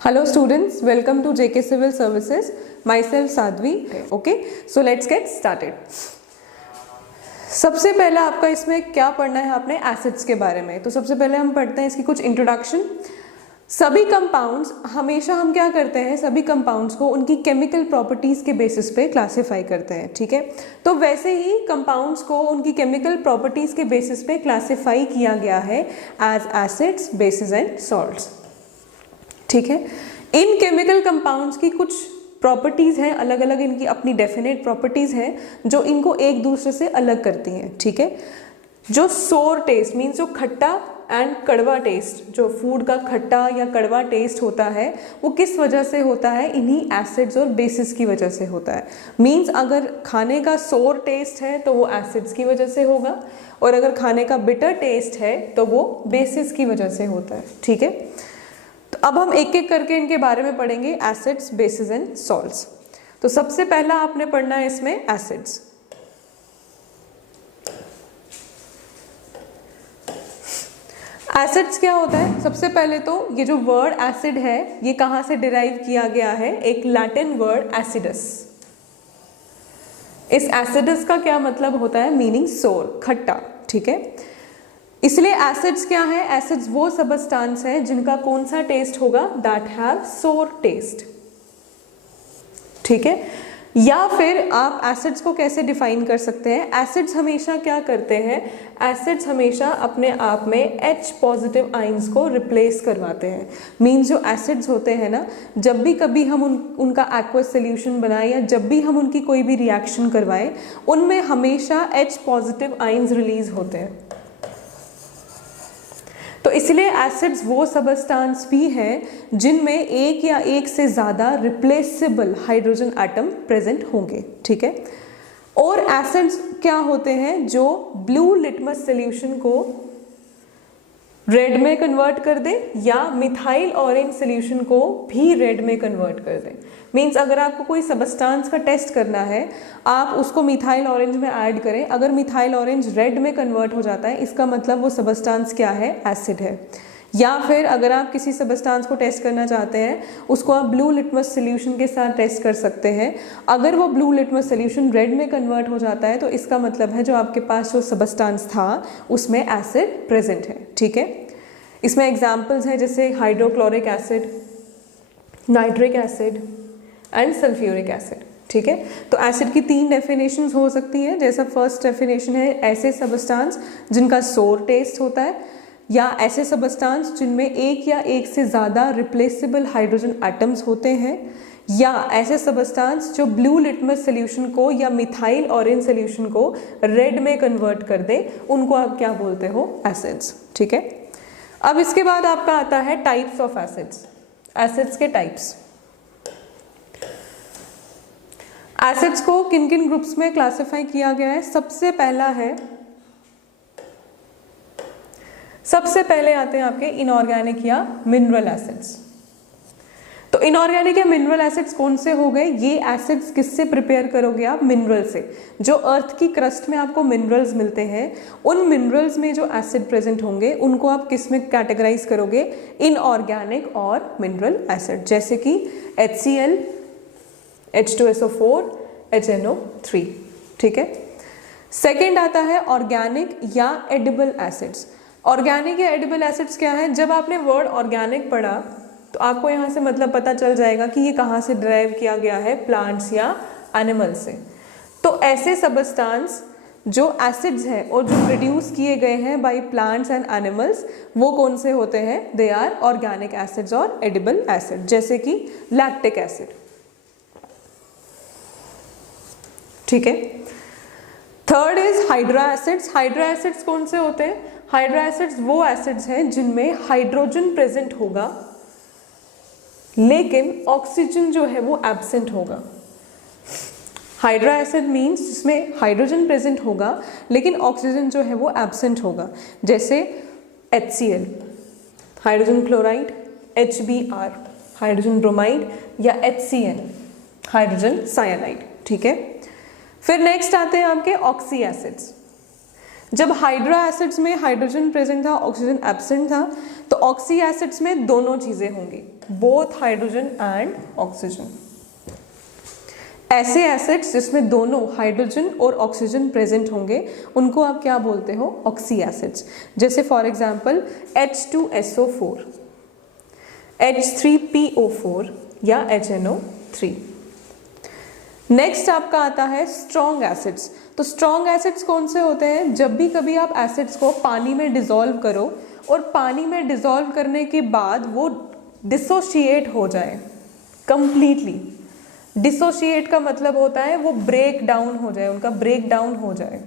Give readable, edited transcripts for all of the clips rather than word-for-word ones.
Hello students, welcome to JK Civil Services. Myself Sadhvi. Okay, so let's get started. सबसे पहला आपका इसमें क्या पढ़ना है आपने एसिड्स के बारे में। तो सबसे पहले हम पढ़ते हैं इसकी कुछ इंट्रोडक्शन। सभी कंपाउंड्स हमेशा हम क्या करते हैं, सभी कंपाउंड्स को उनकी केमिकल प्रॉपर्टीज के बेसिस पे क्लासिफाई करते हैं, ठीक है। तो वैसे ही कंपाउंड्स को उनकी केमिकल प्रॉपर्टीज के बेसिस पे क्लासिफाई किया गया है as acids, bases and salts, ठीक है। इन केमिकल कंपाउंड्स की कुछ प्रॉपर्टीज हैं, अलग अलग इनकी अपनी डेफिनेट प्रॉपर्टीज हैं जो इनको एक दूसरे से अलग करती हैं, ठीक है। जो सोर टेस्ट मीन्स जो खट्टा एंड कड़वा टेस्ट, जो फूड का खट्टा या कड़वा टेस्ट होता है वो किस वजह से होता है, इन्हीं एसिड्स और बेसिस की वजह से होता है। मीन्स अगर खाने का सोर टेस्ट है तो वो एसिड्स की वजह से होगा, और अगर खाने का बिटर टेस्ट है तो वो बेसिस की वजह से होता है, ठीक है। तो अब हम एक एक करके इनके बारे में पढ़ेंगे, एसिड्स, बेसिस एंड सॉल्ट्स। तो सबसे पहला आपने पढ़ना है इसमें एसिड्स। एसिड्स क्या होता है, सबसे पहले तो ये जो वर्ड एसिड है ये कहां से डिराइव किया गया है, एक लैटिन वर्ड एसिडस। इस एसिडस का क्या मतलब होता है, मीनिंग सोर, खट्टा, ठीक है। इसलिए एसिड्स क्या है, एसिड्स वो सबस्टांस है जिनका कौन सा टेस्ट होगा, दैट हैव सोर टेस्ट, ठीक है। या फिर आप एसिड्स को कैसे डिफाइन कर सकते हैं, एसिड्स हमेशा क्या करते हैं, एसिड्स हमेशा अपने आप में H पॉजिटिव आयंस को रिप्लेस करवाते हैं। मीन्स जो एसिड्स होते हैं ना, जब भी कभी हम उनका एक्वस सोल्यूशन बनाएं या जब भी हम उनकी कोई भी रिएक्शन करवाएं, उनमें हमेशा H पॉजिटिव आयंस रिलीज होते हैं। तो इसलिए एसिड्स वो सबस्टांस भी हैं जिनमें एक या एक से ज़्यादा रिप्लेसेबल हाइड्रोजन एटम प्रेजेंट होंगे, ठीक है। और एसिड्स क्या होते हैं, जो ब्लू लिटमस सॉल्यूशन को रेड में कन्वर्ट कर दे या मिथाइल ऑरेंज सॉल्यूशन को भी रेड में कन्वर्ट कर दे। मीन्स अगर आपको कोई सबस्टांस का टेस्ट करना है, आप उसको मिथाइल ऑरेंज में ऐड करें, अगर मिथाइल ऑरेंज रेड में कन्वर्ट हो जाता है, इसका मतलब वो सबस्टांस क्या है, एसिड है। या फिर अगर आप किसी सबस्टांस को टेस्ट करना चाहते हैं, उसको आप ब्लू लिटमस सॉल्यूशन के साथ टेस्ट कर सकते हैं। अगर वो ब्लू लिटमस सॉल्यूशन रेड में कन्वर्ट हो जाता है तो इसका मतलब है जो आपके पास जो सबस्टांस था उसमें एसिड प्रेजेंट है, ठीक है। इसमें एग्जाम्पल्स हैं जैसे hydrochloric acid, nitric acid and sulphuric acid, ठीक है। तो एसिड की 3 डेफिनेशंस हो सकती है। जैसा फर्स्ट डेफिनेशन है, ऐसे सबस्टांस जिनका सोर टेस्ट होता है, या ऐसे सबस्टांस जिनमें एक या एक से ज़्यादा रिप्लेसेबल हाइड्रोजन एटम्स होते हैं, या ऐसे सबस्टांस जो ब्लू लिटमस सॉल्यूशन को या मिथाइल ऑरेंज सॉल्यूशन को रेड में कन्वर्ट कर दे, उनको आप क्या बोलते हो, एसिड्स, ठीक है। अब इसके बाद आपका आता है टाइप्स ऑफ एसिड्स, एसिड्स के टाइप्स। एसिड्स को किन किन ग्रुप्स में क्लासिफाई किया गया है, सबसे पहले आते हैं आपके इनऑर्गेनिक या मिनरल एसिड्स। तो इनऑर्गेनिक या मिनरल एसिड्स कौन से हो गए, ये एसिड्स किससे प्रिपेयर करोगे आप, मिनरल से। जो अर्थ की क्रस्ट में आपको मिनरल्स मिलते हैं, उन मिनरल्स में जो एसिड प्रेजेंट होंगे उनको आप किस में कैटेगराइज करोगे, इनऑर्गेनिक और मिनरल एसिड, जैसे कि HCl, H2SO4, HNO3, ठीक है। सेकेंड आता है ऑर्गेनिक या एडिबल एसिड्स। ऑर्गेनिक या एडिबल एसिड्स क्या है, जब आपने वर्ड ऑर्गेनिक पढ़ा तो आपको यहाँ से मतलब पता चल जाएगा कि ये कहाँ से ड्राइव किया गया है, प्लांट्स या एनिमल से। तो ऐसे सबस्टांस जो एसिड्स हैं और जो प्रोड्यूस किए गए हैं बाय प्लांट्स एंड एनिमल्स, वो कौन से होते हैं, दे आर ऑर्गेनिक एसिड्स और एडिबल एसिड, जैसे कि लैक्टिक एसिड, ठीक है। Third is hydra acids. Hydra acids कौन से होते हैं, हाइड्रा एसिड्स वो एसिड्स हैं जिनमें हाइड्रोजन प्रेजेंट होगा लेकिन ऑक्सीजन जो है वो एब्सेंट होगा। हाइड्रा एसिड मीन्स जिसमें हाइड्रोजन प्रेजेंट होगा लेकिन ऑक्सीजन जो है वो एब्सेंट होगा, जैसे HCl, hydrogen chloride, HBr, hydrogen bromide, या HCN, हाइड्रोजन साइनाइड, ठीक है। फिर नेक्स्ट आते हैं आपके ऑक्सी एसिड्स। जब हाइड्रा एसिड्स में हाइड्रोजन प्रेजेंट था, ऑक्सीजन एब्सेंट था, तो ऑक्सी एसिड्स में दोनों चीजें होंगी। Both hydrogen and oxygen. ऐसे एसिड्स जिसमें दोनों हाइड्रोजन और ऑक्सीजन प्रेजेंट होंगे उनको आप क्या बोलते हो? Oxy acids. जैसे फॉर एग्जांपल H2SO4, H3PO4 या HNO3। नेक्स्ट आपका आता है स्ट्रॉन्ग एसिड्स। तो स्ट्रॉन्ग एसिड्स कौन से होते हैं? जब भी कभी आप एसिड्स को पानी में डिसॉल्व करो और पानी में डिसॉल्व करने के बाद वो डिसोशिएट हो जाए कंप्लीटली। डिसोशिएट का मतलब होता है वो ब्रेक डाउन हो जाए, उनका ब्रेक डाउन हो जाए।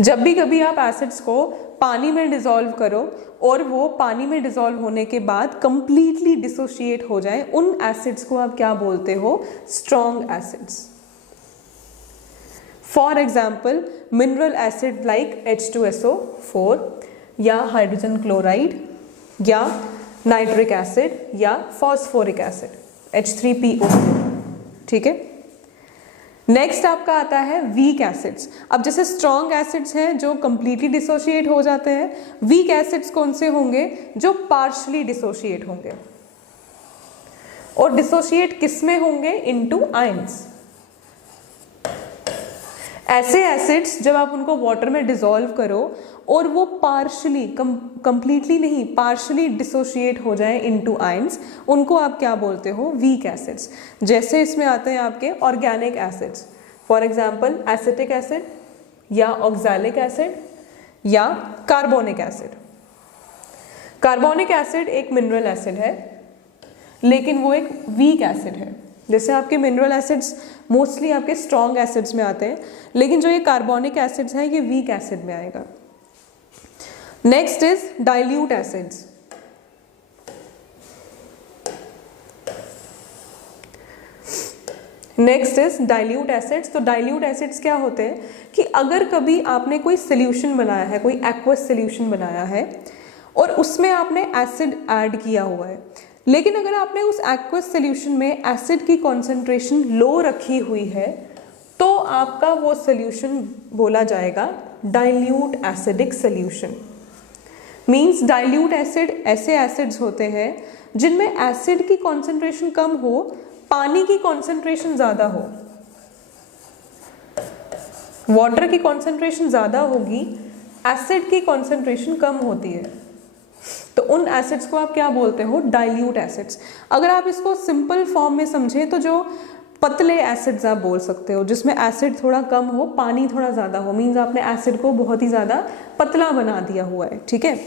जब भी कभी आप एसिड्स को पानी में डिसॉल्व करो और वो पानी में डिसॉल्व होने के बाद कंप्लीटली डिसोशिएट हो जाए, उन एसिड्स को आप क्या बोलते हो? Strong acids. For example mineral acid like H2SO4 या हाइड्रोजन क्लोराइड या नाइट्रिक एसिड या फॉस्फोरिक एसिड H3PO4। ठीक है। नेक्स्ट आपका आता है वीक एसिड्स। अब जैसे स्ट्रॉन्ग एसिड्स हैं जो कंप्लीटली डिसोशिएट हो जाते हैं, वीक एसिड्स कौन से होंगे? जो पार्शली डिसोशिएट होंगे। और डिसोशिएट किस में होंगे? Into ions. ऐसे एसिड्स जब आप उनको वाटर में डिसॉल्व करो और वो पार्शली, कंप्लीटली नहीं, पार्शली डिसोशिएट हो जाए इनटू आयंस, उनको आप क्या बोलते हो? Weak acids. जैसे इसमें आते हैं आपके organic acids, for example acetic acid या ऑक्सैलिक एसिड या कार्बोनिक एसिड। कार्बोनिक एसिड एक मिनरल एसिड है लेकिन वो एक वीक एसिड है। जैसे आपके मिनरल एसिड्स मोस्टली आपके स्ट्रॉन्ग एसिड्स में आते हैं, लेकिन जो ये कार्बोनिक एसिड्स हैं ये वीक एसिड में आएगा। Next is dilute acids. Next is dilute acids. तो डाइल्यूट एसिड्स क्या होते हैं कि अगर कभी आपने कोई सोल्यूशन बनाया है, कोई एक्वस सोल्यूशन बनाया है और उसमें आपने एसिड ऐड किया हुआ है, लेकिन अगर आपने उस एक्वस सोल्यूशन में एसिड की कॉन्सेंट्रेशन लो रखी हुई है तो आपका वो सोल्यूशन बोला जाएगा dilute acidic solution. Means dilute acid ऐसे एसिड्स होते हैं जिनमें एसिड की कॉन्सेंट्रेशन कम हो, पानी की कॉन्सेंट्रेशन ज़्यादा हो। वाटर की कॉन्सेंट्रेशन ज़्यादा होगी, एसिड की कॉन्सेंट्रेशन कम होती है, तो उन एसिड्स को आप क्या बोलते हो? Dilute acids. अगर आप इसको सिंपल फॉर्म में समझें तो जो पतले एसिड्स आप बोल सकते हो, जिसमें एसिड थोड़ा कम हो, पानी थोड़ा ज़्यादा हो, मीन्स आपने एसिड को बहुत ही ज़्यादा पतला बना दिया हुआ है। ठीक है।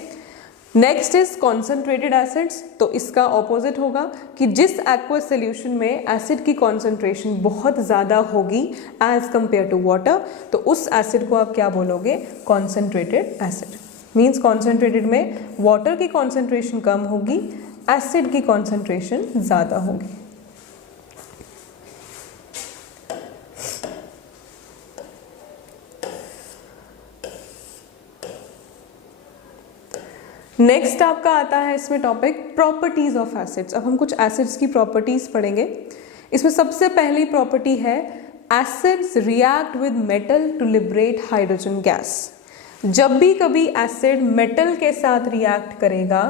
Next is concentrated acids. तो इसका ऑपोजिट होगा कि जिस एक्वस सोल्यूशन में एसिड की कॉन्सेंट्रेशन बहुत ज़्यादा होगी एज कंपेयर टू वाटर, तो उस एसिड को आप क्या बोलोगे? Concentrated acid. मीन्स कॉन्सेंट्रेटेड में वाटर की कॉन्सेंट्रेशन कम होगी, एसिड की कॉन्सेंट्रेशन ज़्यादा होगी। नेक्स्ट आपका आता है इसमें टॉपिक प्रॉपर्टीज ऑफ एसिड्स। अब हम कुछ एसिड्स की प्रॉपर्टीज पढ़ेंगे। इसमें सबसे पहली प्रॉपर्टी है acids react with metal to liberate hydrogen gas. जब भी कभी एसिड मेटल के साथ रिएक्ट करेगा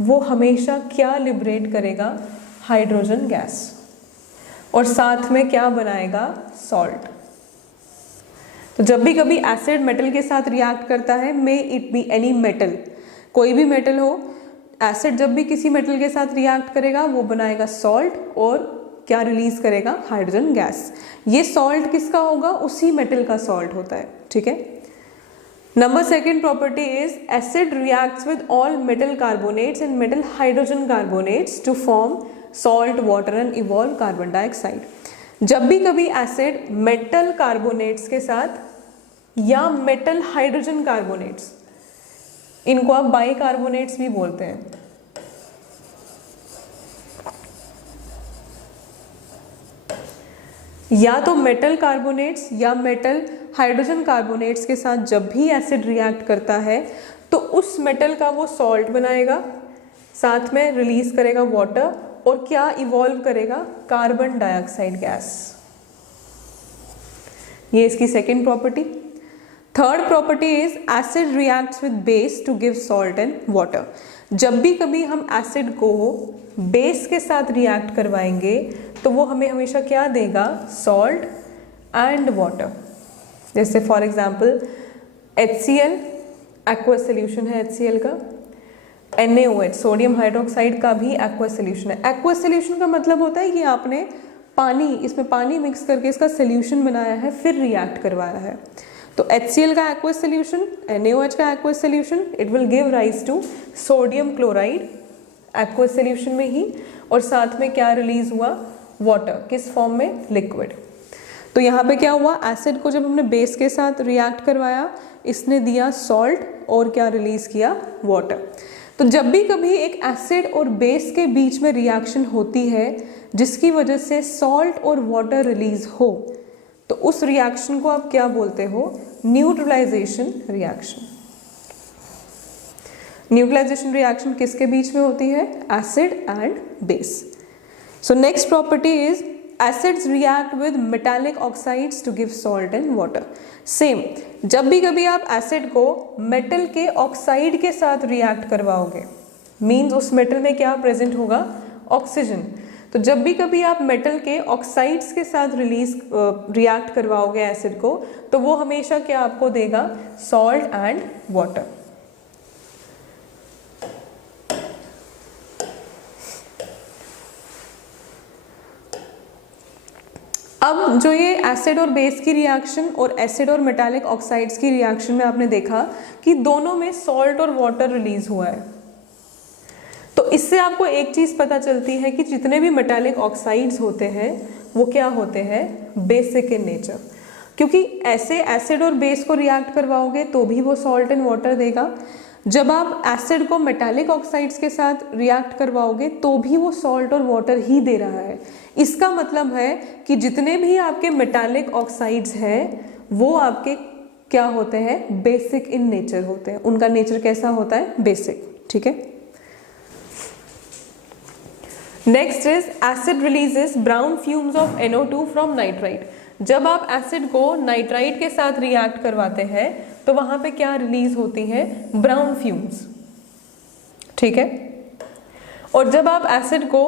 वो हमेशा क्या लिबरेट करेगा? हाइड्रोजन गैस, और साथ में क्या बनाएगा? सॉल्ट। तो जब भी कभी एसिड मेटल के साथ रिएक्ट करता है, may it be any metal, कोई भी मेटल हो, एसिड जब भी किसी मेटल के साथ रिएक्ट करेगा वो बनाएगा सॉल्ट और क्या रिलीज करेगा? Hydrogen gas. ये सॉल्ट किसका होगा? उसी मेटल का सॉल्ट होता है। ठीक है। Number second property is acid reacts with all metal carbonates and metal hydrogen carbonates to form salt, water and evolve carbon dioxide. जब भी कभी एसिड मेटल कार्बोनेट्स के साथ या मेटल हाइड्रोजन कार्बोनेट्स, इनको आप बाइकार्बोनेट्स भी बोलते हैं, या तो मेटल कार्बोनेट्स या मेटल हाइड्रोजन कार्बोनेट्स के साथ जब भी एसिड रिएक्ट करता है तो उस मेटल का वो सॉल्ट बनाएगा, साथ में रिलीज करेगा वाटर और क्या इवॉल्व करेगा? Carbon dioxide gas. ये इसकी second property. Third property is acid reacts with base to give salt and water. जब भी कभी हम एसिड को बेस के साथ रिएक्ट करवाएंगे तो वो हमें हमेशा क्या देगा, सॉल्ट एंड वाटर। जैसे for example HCl aqueous solution है HCl का, NaOH सोडियम हाइड्रोक्साइड का भी एक्वस सोल्यूशन है। एक्वस सोल्यूशन का मतलब होता है कि आपने पानी, इसमें पानी मिक्स करके इसका सोल्यूशन बनाया है फिर रिएक्ट करवाया है। तो HCl का एक्वस सोल्यूशन, NaOH का aqueous solution, it will give rise to sodium chloride aqueous solution में ही, और साथ में क्या रिलीज हुआ, वाटर, किस फॉर्म में, लिक्विड। तो यहाँ पे क्या हुआ, एसिड को जब हमने बेस के साथ रिएक्ट करवाया, इसने दिया सॉल्ट और क्या रिलीज किया, वाटर। तो जब भी कभी एक एसिड और बेस के बीच में रिएक्शन होती है जिसकी वजह से सॉल्ट और वाटर रिलीज हो, तो उस रिएक्शन को आप क्या बोलते हो, न्यूट्रलाइजेशन रिएक्शन। न्यूट्रलाइजेशन रिएक्शन किसके बीच में होती है, acid and base. So next property is acids react with metallic oxides to give salt and water. Same, जब भी कभी आप एसिड को मेटल के ऑक्साइड के साथ रिएक्ट करवाओगे, मीन्स उस मेटल में क्या प्रेजेंट होगा, ऑक्सीजन। तो जब भी कभी आप मेटल के ऑक्साइड्स के साथ रिएक्ट करवाओगे एसिड को, तो वो हमेशा क्या आपको देगा, सॉल्ट एंड वाटर। अब जो ये एसिड और बेस की रिएक्शन और एसिड और मेटालिक ऑक्साइड्स की रिएक्शन में आपने देखा कि दोनों में सॉल्ट और वाटर रिलीज हुआ है। तो इससे आपको एक चीज पता चलती है कि जितने भी मेटालिक ऑक्साइड्स होते हैं वो क्या होते हैं, बेसिक इन नेचर। क्योंकि ऐसे एसिड और बेस को रिएक्ट करवाओगे तो भी वो सॉल्ट एंड वाटर देगा, जब आप एसिड को मेटालिक ऑक्साइड्स के साथ रिएक्ट करवाओगे तो भी वो सॉल्ट और वाटर ही दे रहा है। इसका मतलब है कि जितने भी आपके मेटालिक ऑक्साइड्स हैं वो आपके क्या होते हैं, बेसिक इन नेचर होते हैं। उनका नेचर कैसा होता है, बेसिक। ठीक है। Next is acid releases brown fumes of NO2 from nitrite. जब आप एसिड को नाइट्राइट के साथ रिएक्ट करवाते हैं तो वहां पे क्या रिलीज होती है, ब्राउन फ्यूम्स। ठीक है। और जब आप एसिड को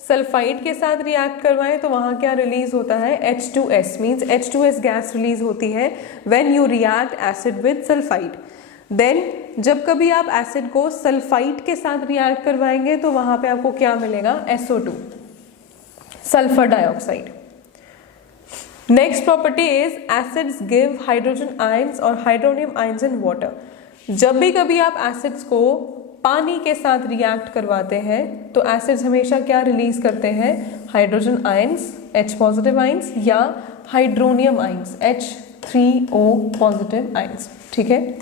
सल्फाइड के साथ रिएक्ट करवाएं तो वहां क्या रिलीज होता है, H2S, means H2S gas release होती है when you react acid with sulphide. Then जब कभी आप एसिड को सल्फाइड के साथ रिएक्ट करवाएंगे तो वहां पे आपको क्या मिलेगा, SO2, sulphur dioxide. Next property is acids give hydrogen ions और हाइड्रोनियम आयंस इन वाटर। जब भी कभी आप एसिड्स को पानी के साथ रिएक्ट करवाते हैं तो एसिड्स हमेशा क्या रिलीज करते हैं, hydrogen ions H positive ions या hydronium ions H3O positive ions. ठीक है।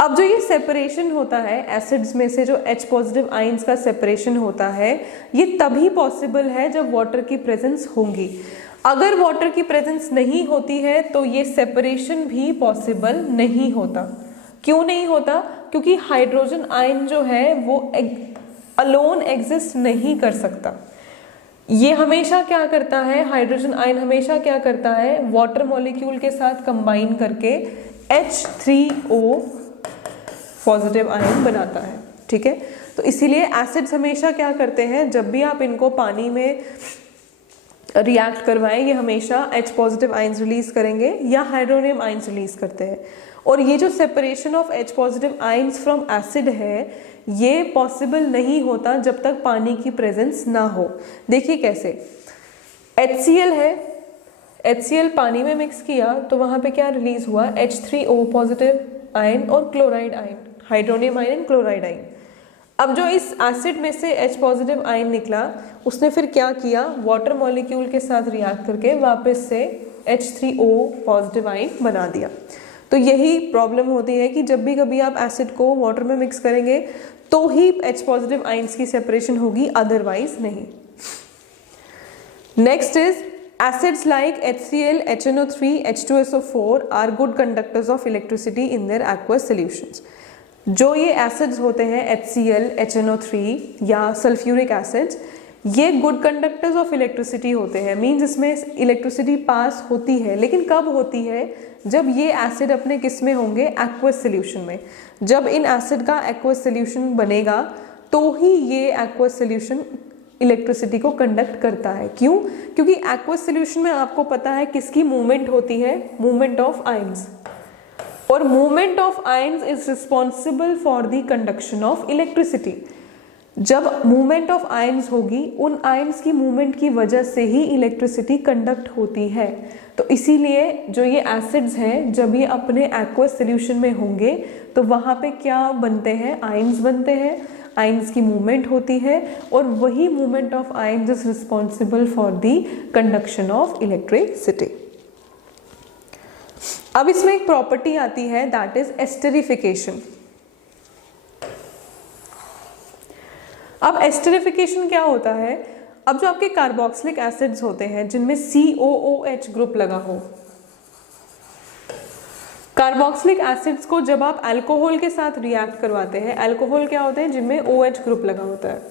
अब जो ये सेपरेशन होता है एसिड्स में से, जो H पॉजिटिव आयंस का सेपरेशन होता है, ये तभी पॉसिबल है जब वाटर की प्रेजेंस होगी। अगर वाटर की प्रेजेंस नहीं होती है तो ये सेपरेशन भी पॉसिबल नहीं होता। क्यों नहीं होता, क्योंकि हाइड्रोजन आयन जो है वो अलोन एग्जिस्ट नहीं कर सकता। ये हमेशा क्या करता है, हाइड्रोजन आयन हमेशा क्या करता है, वाटर मॉलिक्यूल के साथ कंबाइन करके H3O पॉजिटिव आयन बनाता है। ठीक है। तो इसीलिए एसिड्स हमेशा क्या करते हैं, जब भी आप इनको पानी में रिएक्ट करवाएं, ये हमेशा H पॉजिटिव आयंस रिलीज करेंगे या हाइड्रोनियम आयंस रिलीज करते हैं। और ये जो separation of H positive ions from acid है, ये पॉसिबल नहीं होता जब तक पानी की प्रेजेंस ना हो। देखिए कैसे, HCl है, HCl पानी में मिक्स किया तो वहां पे क्या रिलीज हुआ, H3O पॉजिटिव आयन और chloride ion, hydronium ion, chloride ion. अब जो इस एसिड में से H पॉजिटिव आयन निकला, उसने फिर क्या किया, वाटर मॉलिक्यूल के साथ रिएक्ट करके वापस से H3O पॉजिटिव आयन बना दिया। तो यही प्रॉब्लम होती है कि जब भी कभी आप एसिड को वाटर में मिक्स करेंगे तो ही H पॉजिटिव आयंस की सेपरेशन होगी, अदरवाइज नहीं। Next is acids like HCl, HNO3, H2SO4 are good conductors of electricity in their aqueous solutions. जो ये एसिड्स होते हैं HCl, HNO3 या सल्फ्यूरिक एसिड्स, ये गुड कंडक्टर्स ऑफ इलेक्ट्रिसिटी होते हैं, मीन्स इसमें इलेक्ट्रिसिटी पास होती है, लेकिन कब होती है? जब ये एसिड अपने किस में होंगे? एक्वस सोल्यूशन में। जब इन एसिड का एक्वस सोल्यूशन बनेगा तो ही ये एक्वस सोल्यूशन इलेक्ट्रिसिटी को कंडक्ट करता है। क्यों? क्योंकि एक्वस सोल्यूशन में आपको पता है किसकी मूवमेंट होती है? मूवमेंट ऑफ आयंस, और movement of ions is responsible for the conduction of electricity. जब मूवमेंट ऑफ आयंस होगी, उन आयंस की मूवमेंट की वजह से ही इलेक्ट्रिसिटी कंडक्ट होती है। तो इसीलिए जो ये एसिड्स हैं, जब ये अपने एक्वस सॉल्यूशन में होंगे तो वहाँ पे क्या बनते हैं? आयंस बनते हैं, आयंस की मूवमेंट होती है, और वही movement of ions is responsible for the conduction of electricity. अब इसमें एक प्रॉपर्टी आती है, दैट इज एस्टरिफिकेशन। अब एस्टरिफिकेशन क्या होता है? अब जो आपके कार्बोक्सिलिक एसिड्स होते हैं जिनमें COOH ग्रुप लगा हो, कार्बोक्सिलिक एसिड्स को जब आप अल्कोहल के साथ रिएक्ट करवाते हैं, अल्कोहल क्या होते हैं? जिनमें OH ग्रुप लगा होता है।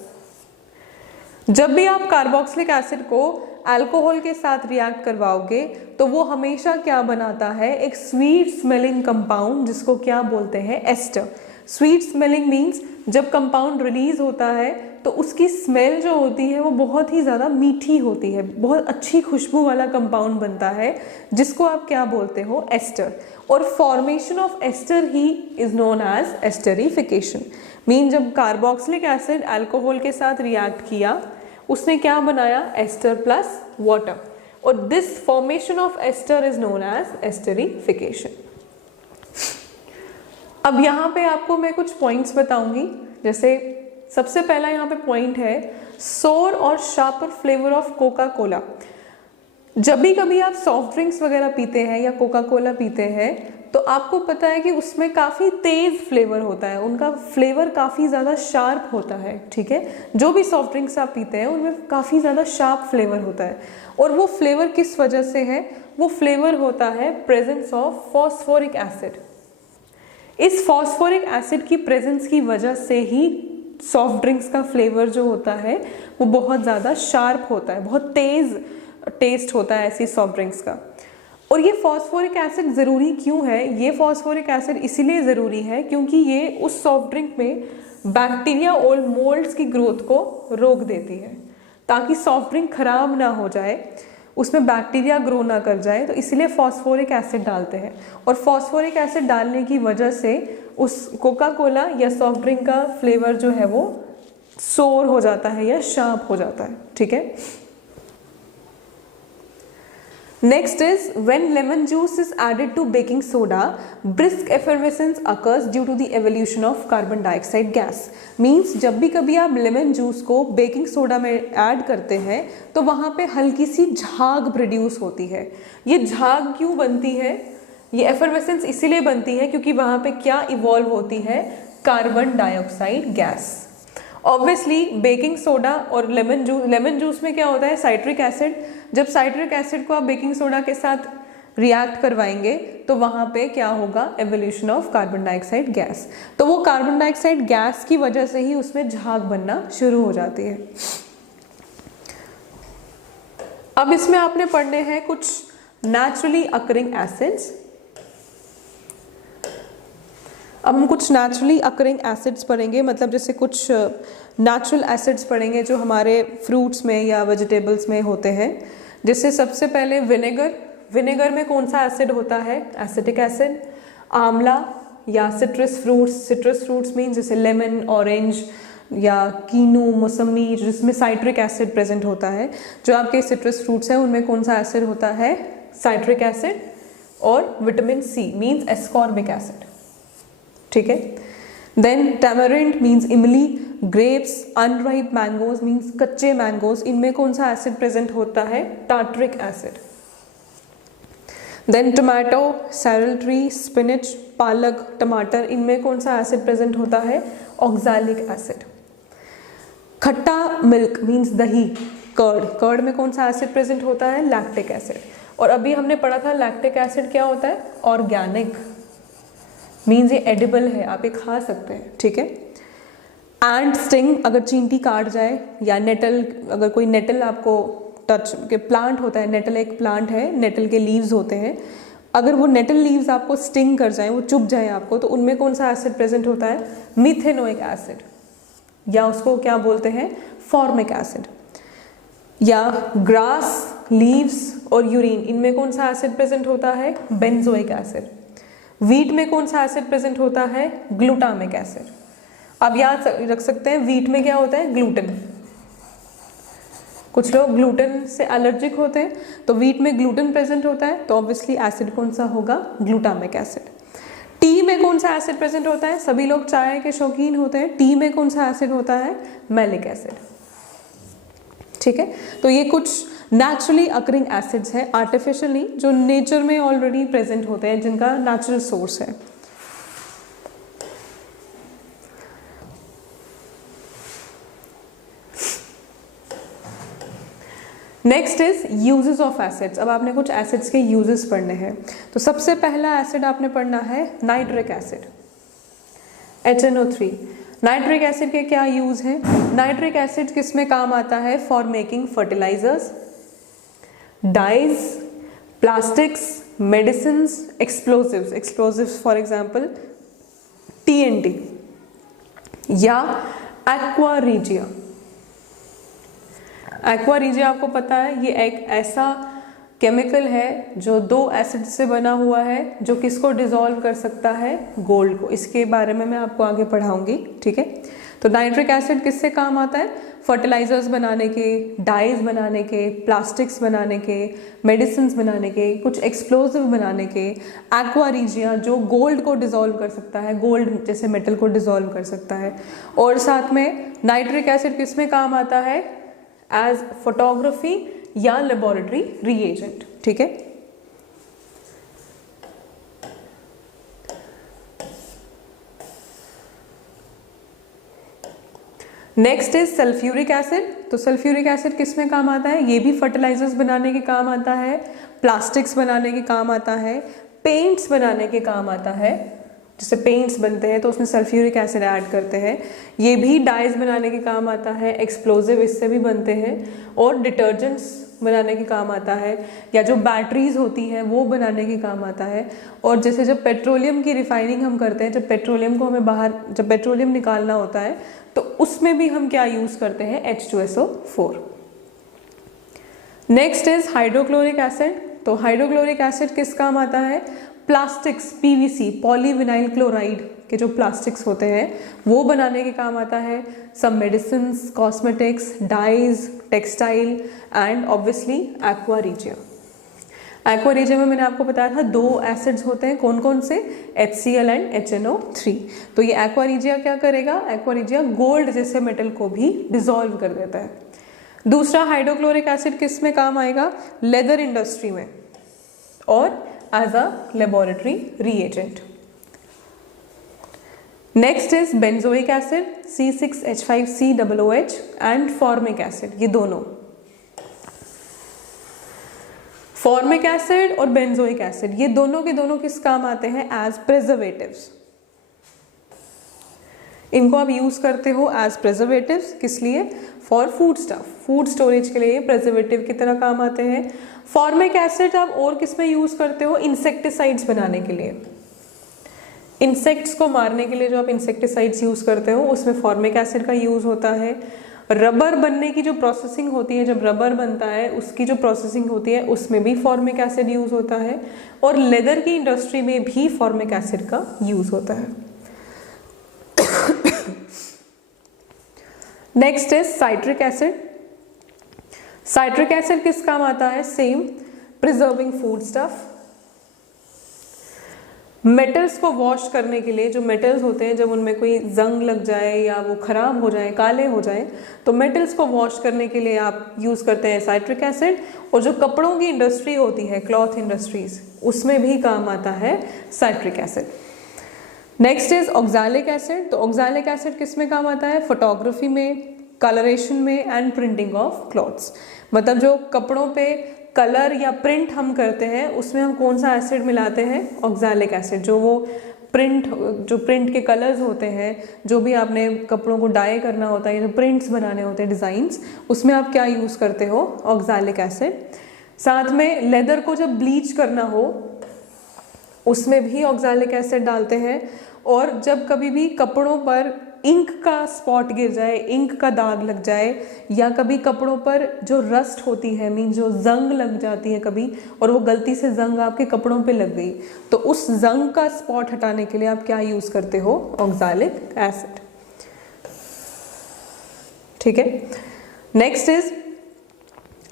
जब भी आप कार्बोक्सिलिक एसिड को अल्कोहल के साथ रिएक्ट करवाओगे तो वो हमेशा क्या बनाता है? एक स्वीट स्मेलिंग कंपाउंड, जिसको क्या बोलते हैं? एस्टर। स्वीट स्मेलिंग मीन्स जब कंपाउंड रिलीज होता है तो उसकी स्मेल जो होती है वो बहुत ही ज़्यादा मीठी होती है, बहुत अच्छी खुशबू वाला कंपाउंड बनता है, जिसको आप क्या बोलते हो? एस्टर। और फॉर्मेशन ऑफ एस्टर ही is known as esterification. Mean जब कार्बोक्सिलिक एसिड अल्कोहल के साथ रिएक्ट किया, उसने क्या बनाया? एस्टर प्लस वाटर, और this formation of ester is known as esterification. अब यहाँ पे आपको मैं कुछ पॉइंट्स बताऊंगी। जैसे सबसे पहला यहाँ पे पॉइंट है सोर और sharper flavour of Coca Cola. जब भी कभी आप सॉफ्ट ड्रिंक्स वगैरह पीते हैं या कोका कोला पीते हैं तो आपको पता है कि उसमें काफ़ी तेज़ फ्लेवर होता है, उनका फ्लेवर काफ़ी ज़्यादा शार्प होता है। ठीक है, जो भी सॉफ्ट ड्रिंक्स आप पीते हैं उनमें काफ़ी ज़्यादा शार्प फ्लेवर होता है, और वो फ्लेवर किस वजह से है? वो फ्लेवर होता है प्रेजेंस ऑफ फॉस्फोरिक एसिड। इस फॉस्फोरिक एसिड की प्रेजेंस की वजह से ही सॉफ्ट ड्रिंक्स का फ्लेवर जो होता है वो बहुत ज़्यादा शार्प होता है, बहुत तेज़ टेस्ट होता है ऐसी सॉफ्ट ड्रिंक्स का। और ये फॉस्फोरिक एसिड ज़रूरी क्यों है? ये फॉस्फोरिक एसिड इसीलिए ज़रूरी है क्योंकि ये उस सॉफ्ट ड्रिंक में बैक्टीरिया और मोल्ड्स की ग्रोथ को रोक देती है, ताकि सॉफ्ट ड्रिंक खराब ना हो जाए, उसमें बैक्टीरिया ग्रो ना कर जाए, तो इसीलिए फॉस्फोरिक एसिड डालते हैं। और फॉस्फोरिक एसिड डालने की वजह से उस कोका कोला या सॉफ्ट ड्रिंक का फ्लेवर जो है वो सोर हो जाता है या शार्प हो जाता है। ठीक है, next is when lemon juice is added to baking soda, brisk effervescence occurs due to the evolution of carbon dioxide gas. Means जब भी कभी आप लेमन जूस को बेकिंग सोडा में ऐड करते हैं तो वहाँ पे हल्की सी झाग प्रोड्यूस होती है। ये झाग क्यों बनती है? ये एफरवेसेंस इसीलिए बनती है क्योंकि वहाँ पे क्या इवॉल्व होती है? Carbon dioxide gas. Obviously baking soda और लेमन जूस में क्या होता है? Citric acid. जब साइट्रिक एसिड को आप बेकिंग सोडा के साथ रिएक्ट करवाएंगे तो वहाँ पे क्या होगा? Evolution of carbon dioxide gas. तो वो कार्बन डाइऑक्साइड गैस की वजह से ही उसमें झाग बनना शुरू हो जाती है। अब इसमें आपने पढ़ने हैं कुछ नेचुरली अकरिंग एसिड्स। अब हम कुछ नेचुरली अकरिंग एसिड्स पढ़ेंगे, मतलब जैसे कुछ नेचुरल एसिड्स पढ़ेंगे जो हमारे फ्रूट्स में या वेजिटेबल्स में होते हैं। जैसे सबसे पहले विनेगर। विनेगर में कौन सा एसिड होता है? Acetic acid. आंवला या सिट्रस फ्रूट्स मीन जैसे लेमन, ऑरेंज या कीनू, मौसमी, जिसमें साइट्रिक एसिड प्रेजेंट होता है। जो आपके सिट्रस फ्रूट्स हैं उनमें कौन सा एसिड होता है? Citric acid. और vitamin C means ascorbic acid. ठीक है, देन टैमरिंड मीन्स इमली, ग्रेप्स, अनराइप मैंगोज मीन्स कच्चे मैंगोज, इनमें कौन सा एसिड प्रेजेंट होता है? Tartaric acid. Then tomato, celery, spinach, पालक, टमाटर, इनमें कौन सा एसिड प्रेजेंट होता है? Oxalic acid. खट्टा मिल्क मीन्स दही, कर्ड में कौन सा एसिड प्रेजेंट होता है? Lactic acid. और अभी हमने पढ़ा था लैक्टिक एसिड क्या होता है? ऑर्गेनिक मीन्स ये एडिबल है, आप ये खा सकते हैं। ठीक है, एंट स्टिंग, अगर चींटी काट जाए, या नेटल, अगर कोई नेटल आपको टच के, प्लांट होता है नेटल, एक प्लांट है, नेटल के लीव्स होते हैं, अगर वो नेटल लीव्स आपको स्टिंग कर जाए, वो चुभ जाए आपको, तो उनमें कौन सा एसिड प्रेजेंट होता है? मिथेनोइक एसिड, या उसको क्या बोलते हैं? Formic acid. या ग्रास, लीव्स और यूरिन, इनमें कौन सा एसिड प्रेजेंट होता है? Benzoic acid. वीट में कौन सा एसिड प्रेजेंट होता है? Glutamic acid. अब याद रख सकते हैं वीट में क्या होता है? ग्लूटेन। कुछ लोग ग्लूटेन से एलर्जिक होते हैं, तो वीट में ग्लूटेन प्रेजेंट होता है, तो ऑब्वियसली एसिड कौन सा होगा? Glutamic acid. टी में कौन सा एसिड प्रेजेंट होता है? सभी लोग चाय के शौकीन होते हैं, टी में कौन सा एसिड होता है? Malic acid. ठीक है, तो ये कुछ नेचुरली अकरिंग एसिड्स हैं, आर्टिफिशियल नहीं, जो नेचर में ऑलरेडी प्रेजेंट होते हैं, जिनका नेचुरल सोर्स है। Next is uses of acids. अब आपने कुछ एसिड्स के यूजेस पढ़ने हैं, तो सबसे पहला एसिड आपने पढ़ना है nitric acid, HNO3। Nitric acid के क्या यूज हैं? नाइट्रिक एसिड किस में काम आता है? For making fertilisers, dyes, plastics, medicines, explosives. Explosives for example TNT या एक्वा रीजिया। एक्वा रीजिया आपको पता है, ये एक ऐसा केमिकल है जो 2 एसिड से बना हुआ है, जो किसको डिसॉल्व कर सकता है? गोल्ड को। इसके बारे में मैं आपको आगे पढ़ाऊंगी। ठीक है, तो नाइट्रिक एसिड किससे काम आता है? फर्टिलाइजर्स बनाने के, डाइज बनाने के, प्लास्टिक्स बनाने के, मेडिसिन बनाने के, कुछ एक्सप्लोजिव बनाने के। एक्वा रीजिया जो गोल्ड को डिसॉल्व कर सकता है, गोल्ड जैसे मेटल को डिसॉल्व कर सकता है। और साथ में नाइट्रिक एसिड किस में काम आता है? एज फोटोग्राफी या लेबोरेटरी रिएजेंट। ठीक है, नेक्स्ट इज सल्फ्यूरिक एसिड। तो सल्फ्यूरिक एसिड किस में काम आता है? ये भी फर्टिलाइजर्स बनाने के काम आता है, प्लास्टिक्स बनाने के काम आता है, पेंट्स बनाने के काम आता है। जैसे पेंट्स बनते हैं तो उसमें सल्फ्यूरिक एसिड ऐड करते हैं। ये भी डाइज बनाने के काम आता है, एक्सप्लोजिव इससे भी बनते हैं, और डिटर्जेंट्स बनाने के काम आता है, या जो बैटरीज होती हैं वो बनाने के काम आता है। और जैसे जब पेट्रोलियम की रिफाइनिंग हम करते हैं, जब पेट्रोलियम को हमें बाहर, जब पेट्रोलियम निकालना होता है, तो उसमें भी हम क्या यूज करते हैं? H2SO4। Next is hydrochloric acid. तो हाइड्रोक्लोरिक एसिड किस काम आता है? प्लास्टिक्स, PVC, पॉलीविनाइल क्लोराइड के जो प्लास्टिक्स होते हैं वो बनाने के काम आता है। सब medicines, cosmetics, dyes, textile and obviously aqua regia. Aqua regia में मैंने आपको बताया था 2 एसिड्स होते हैं, कौन कौन से? HCl and HNO3। तो ये एक्वा रीजिया क्या करेगा? एक्वा रीजिया गोल्ड जैसे मेटल को भी डिसॉल्व कर देता है। दूसरा हाइड्रोक्लोरिक एसिड किस में काम आएगा? लेदर इंडस्ट्री में, और as a laboratory reagent. Next is benzoic acid, C6H5COOH and formic acid. ये दोनों, फॉर्मिक एसिड और बेंजोइक एसिड, ये दोनों के दोनों किस काम आते हैं? As preservatives. इनको आप यूज करते हो एज प्रिजर्वेटिव्स, किस लिए? For food stuff, food storage के लिए प्रिजर्वेटिव की तरह काम आते हैं। फॉर्मिक एसिड आप और किस में यूज करते हो? इंसेक्टिसाइड्स बनाने के लिए। इंसेक्ट्स को मारने के लिए जो आप इंसेक्टिसाइड्स यूज करते हो उसमें फॉर्मिक एसिड का यूज होता है। रबर बनने की जो प्रोसेसिंग होती है, जब रबर बनता है उसकी जो प्रोसेसिंग होती है उसमें भी फॉर्मिक एसिड यूज होता है, और लेदर की इंडस्ट्री में भी फॉर्मिक एसिड का यूज होता है। Next is citric acid. Citric acid किस काम आता है? Same, preserving food stuff. Metals को वॉश करने के लिए, जो मेटल्स होते हैं जब उनमें कोई जंग लग जाए या वो खराब हो जाए, काले हो जाए, तो मेटल्स को वॉश करने के लिए आप यूज करते हैं साइट्रिक एसिड। और जो कपड़ों की इंडस्ट्री होती है, क्लॉथ इंडस्ट्रीज, उसमें भी काम आता है citric acid. Next is oxalic acid. तो ऑक्सैलिक एसिड किस में काम आता है? फोटोग्राफी में, कलरेशन में एंड प्रिंटिंग ऑफ क्लॉथ्स। मतलब जो कपड़ों पे कलर या प्रिंट हम करते हैं उसमें हम कौन सा एसिड मिलाते हैं? Oxalic acid. जो वो प्रिंट, जो प्रिंट के कलर्स होते हैं, जो भी आपने कपड़ों को डाई करना होता है, जो प्रिंट्स बनाने होते हैं, डिज़ाइंस, उसमें आप क्या यूज़ करते हो? Oxalic acid. साथ में लेदर को जब ब्लीच करना हो उसमें भी ऑक्सैलिक एसिड डालते हैं। और जब कभी भी कपड़ों पर इंक का स्पॉट गिर जाए, इंक का दाग लग जाए, या कभी कपड़ों पर जो रस्ट होती है, मीन जो जंग लग जाती है कभी, और वो गलती से जंग आपके कपड़ों पे लग गई, तो उस जंग का स्पॉट हटाने के लिए आप क्या यूज करते हो? Oxalic acid. ठीक है। Next is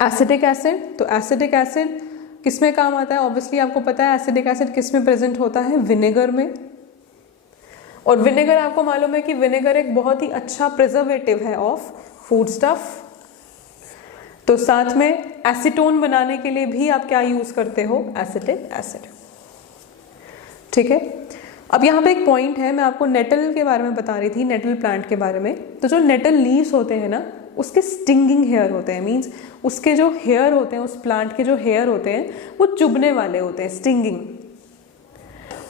acetic acid. तो एसिटिक एसिड किस में काम आता है? ऑब्वियसली आपको पता है एसिटिक एसिड किस में प्रेजेंट होता है? विनेगर में। और विनेगर आपको मालूम है कि विनेगर एक बहुत ही अच्छा प्रिजर्वेटिव है ऑफ फूड स्टफ। तो साथ में एसीटोन बनाने के लिए भी आप क्या यूज करते हो? Acetic acid. ठीक है। अब यहाँ पे एक पॉइंट है, मैं आपको नेटल के बारे में बता रही थी, नेटल प्लांट के बारे में। तो जो नेटल लीव्स होते हैं ना, उसके स्टिंगिंग हेयर होते हैं, मीन्स उसके जो हेयर होते हैं, उस प्लांट के जो हेयर होते हैं वो चुभने वाले होते हैं, स्टिंगिंग।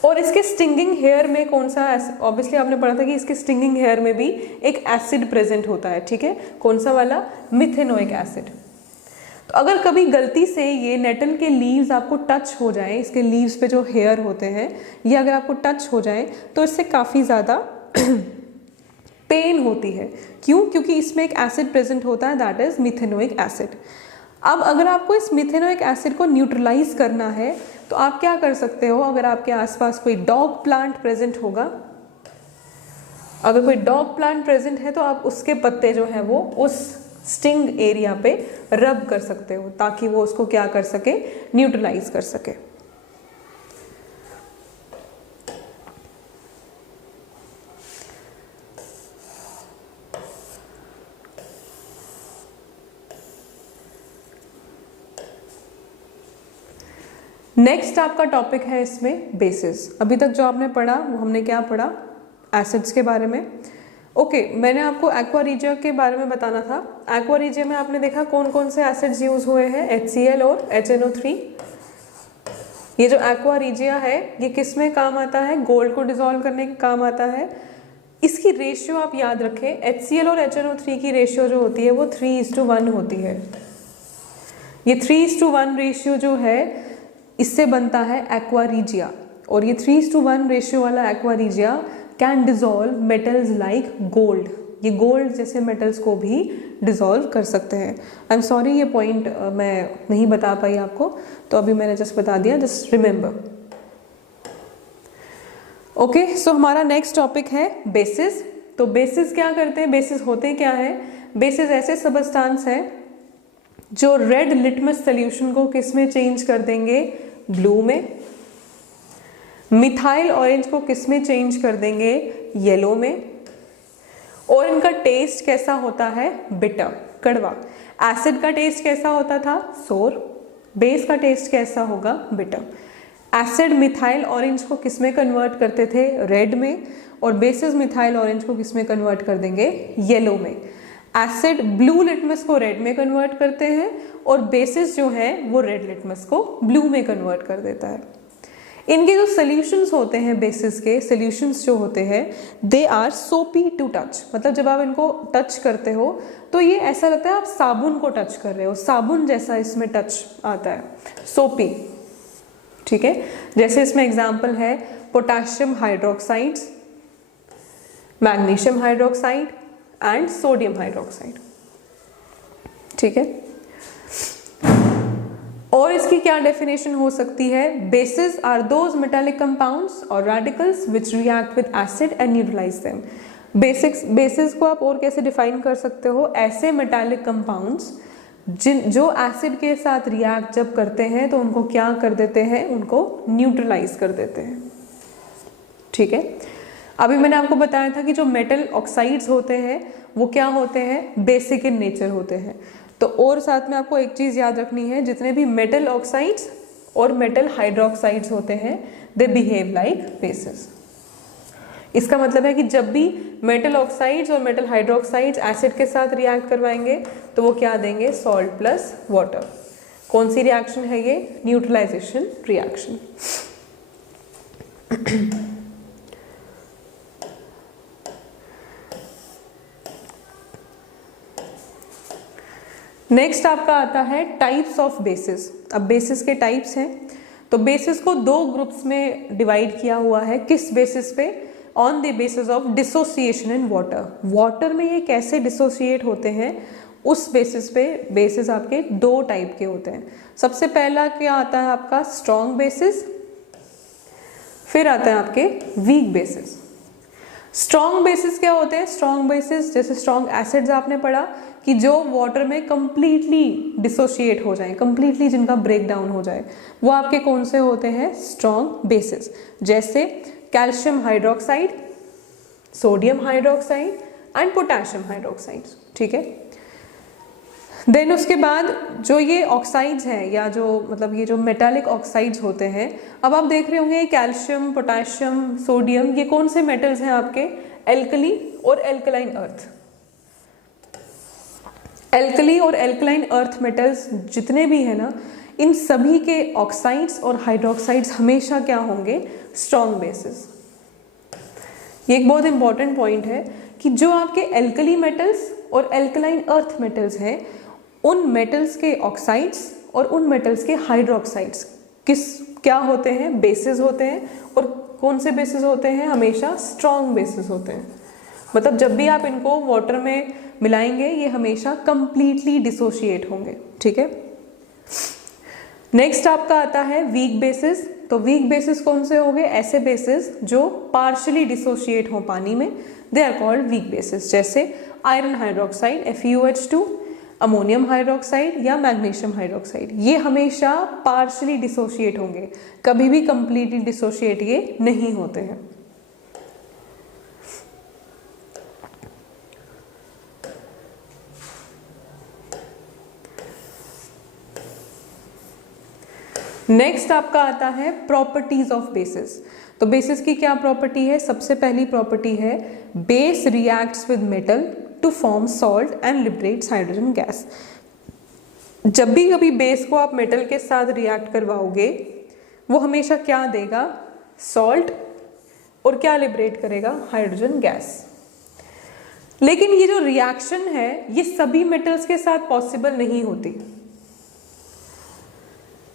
और इसके स्टिंगिंग हेयर में कौन सा, ऑब्वियसली आपने पढ़ा था कि इसके स्टिंगिंग हेयर में भी एक एसिड प्रेजेंट होता है। ठीक है। कौन सा वाला? Methanoic acid. तो अगर कभी गलती से ये नेटल के लीव्स आपको टच हो जाए, इसके लीव्स पे जो हेयर होते हैं ये अगर आपको टच हो जाए तो इससे काफ़ी ज़्यादा पेन होती है। क्यों? क्योंकि इसमें एक एसिड प्रेजेंट होता है, दैट इज मिथेनोइक एसिड। अब अगर आपको इस मिथेनोइक एसिड को न्यूट्रलाइज करना है तो आप क्या कर सकते हो? अगर आपके आसपास कोई डॉग प्लांट प्रेजेंट होगा, अगर कोई डॉग प्लांट प्रेजेंट है तो आप उसके पत्ते जो है वो उस स्टिंग एरिया पे रब कर सकते हो ताकि वो उसको क्या कर सके? न्यूट्रलाइज कर सके। नेक्स्ट आपका टॉपिक है इसमें बेसिस। अभी तक जो आपने पढ़ा वो हमने क्या पढ़ा? एसिड्स के बारे में। ओके, मैंने आपको एक्वा रीजिया के बारे में बताना था। एक्वा रीजिया में आपने देखा कौन कौन से एसिड्स यूज हुए हैं? HCl और HNO3। ये जो एक्वा रीजिया है ये किस में काम आता है? गोल्ड को डिसॉल्व करने के काम आता है। इसकी रेशियो आप याद रखें, HCl और HNO3 की रेशियो जो होती है वो 3:1 होती है। ये 3:1 रेशियो जो है इससे बनता है एक्वा रीजिया। और ये 3:1 रेशियो वाला aqua regia can dissolve metals like gold. ये गोल्ड जैसे मेटल्स को भी डिसॉल्व कर सकते हैं। आई एम सॉरी, ये पॉइंट मैं नहीं बता पाई आपको, तो अभी मैंने जस्ट बता दिया, जस्ट रिमेंबर। ओके, सो हमारा नेक्स्ट टॉपिक है बेसिस। तो बेसिस क्या करते हैं? बेसिस होते क्या है? बेसिस ऐसे सबस्टांस है जो रेड लिटमस सोल्यूशन को किस में चेंज कर देंगे? ब्लू में। मिथाइल ऑरेंज को किस में चेंज कर देंगे? येलो में। और इनका टेस्ट कैसा होता है? बिटर, कड़वा। एसिड का टेस्ट कैसा होता था? सोर। बेस का टेस्ट कैसा होगा? बिटर। एसिड मिथाइल ऑरेंज को किस में कन्वर्ट करते थे? रेड में। और बेसिस मिथाइल ऑरेंज को किस में कन्वर्ट कर देंगे? येलो में। एसिड ब्लू लिटमस को रेड में कन्वर्ट करते हैं और बेसिस जो है वो रेड लिटमस को ब्लू में कन्वर्ट कर देता है। इनके जो सॉल्यूशंस होते हैं, बेसिस के सॉल्यूशंस जो होते हैं, दे आर सोपी टू टच। मतलब जब आप इनको टच करते हो तो ये ऐसा लगता है आप साबुन को टच कर रहे हो, साबुन जैसा इसमें टच आता है, सोपी। ठीक है। जैसे इसमें एग्जाम्पल है potassium hydroxides, magnesium hydroxide and sodium hydroxide. ठीक है। और इसकी क्या डेफिनेशन हो सकती है? Bases are those metallic compounds और radicals which react with acid and neutralize them. Bases को आप और कैसे डिफाइन कर सकते हो? ऐसे मेटालिक कंपाउंड्स जो एसिड के साथ रिएक्ट जब करते हैं तो उनको क्या कर देते हैं? उनको न्यूट्रलाइज कर देते हैं। ठीक है। अभी मैंने आपको बताया था कि जो मेटल ऑक्साइड्स होते हैं वो क्या होते हैं? बेसिक इन नेचर होते हैं। तो और साथ में आपको एक चीज याद रखनी है, जितने भी मेटल ऑक्साइड्स और मेटल हाइड्रोक्साइड्स होते हैं दे बिहेव लाइक बेसिस। इसका मतलब है कि जब भी मेटल ऑक्साइड्स और मेटल हाइड्रोक्साइड्स एसिड के साथ रिएक्ट करवाएंगे तो वो क्या देंगे? Salt plus water. कौन सी रिएक्शन है ये? Neutralisation reaction. नेक्स्ट आपका आता है टाइप्स ऑफ बेसिस। अब बेसिस के टाइप्स हैं, तो बेसिस को दो ग्रुप्स में डिवाइड किया हुआ है। किस बेसिस पे? On the basis of dissociation in water. Water में ये कैसे डिसोसिएट होते हैं उस बेसिस पे बेसिस आपके दो टाइप के होते हैं। सबसे पहला क्या आता है आपका स्ट्रॉन्ग बेसिस, फिर आता है आपके वीक बेसिस। स्ट्रॉन्ग बेसिस क्या होते हैं? स्ट्रॉन्ग बेसिस जैसे स्ट्रॉन्ग एसिड्स आपने पढ़ा कि जो वाटर में कंप्लीटली डिसोशिएट हो जाए, कंप्लीटली जिनका ब्रेक डाउन हो जाए, वो आपके कौन से होते हैं? Strong bases. जैसे calcium hydroxide, sodium hydroxide and potassium hydroxide. ठीक है, देन उसके बाद जो ये ऑक्साइड्स हैं या जो मतलब ये जो मेटालिक ऑक्साइड्स होते हैं, अब आप देख रहे होंगे कैल्शियम, पोटेशियम, सोडियम, ये कौन से मेटल्स हैं आपके? एल्कली और एल्कलाइन अर्थ। एल्कली और एल्कलाइन अर्थ मेटल्स जितने भी हैं ना, इन सभी के ऑक्साइड्स और हाइड्रोक्साइड्स हमेशा क्या होंगे? Strong bases. ये एक बहुत इंपॉर्टेंट पॉइंट है कि जो आपके एल्कली मेटल्स और एल्कलाइन अर्थ मेटल्स हैं, उन मेटल्स के ऑक्साइड्स और उन मेटल्स के हाइड्रोक्साइड्स क्या होते हैं? बेसिस होते हैं। और कौन से बेसिस होते हैं? हमेशा स्ट्रॉन्ग बेसिस होते हैं। मतलब जब भी आप इनको वाटर में मिलाएंगे ये हमेशा कंप्लीटली डिसोशिएट होंगे। ठीक है, नेक्स्ट आपका आता है वीक बेसिस। तो वीक बेसिस कौन से होंगे? ऐसे बेसिस जो पार्शियली डिसोशिएट हो पानी में, they are called weak bases. जैसे iron hydroxide FeOH2, ammonium hydroxide या मैग्नीशियम हाइड्रोक्साइड, ये हमेशा पार्शियली डिसोशिएट होंगे, कभी भी कंप्लीटली डिसोशिएट ये नहीं होते हैं। नेक्स्ट आपका आता है प्रॉपर्टीज ऑफ बेसिस। तो बेसिस की क्या प्रॉपर्टी है? सबसे पहली प्रॉपर्टी है base reacts with metal to form salt and liberates hydrogen gas. जब भी कभी बेस को आप मेटल के साथ रिएक्ट करवाओगे, वो हमेशा क्या देगा? सॉल्ट, और क्या लिबरेट करेगा? Hydrogen gas. लेकिन ये जो रिएक्शन है ये सभी मेटल्स के साथ पॉसिबल नहीं होती।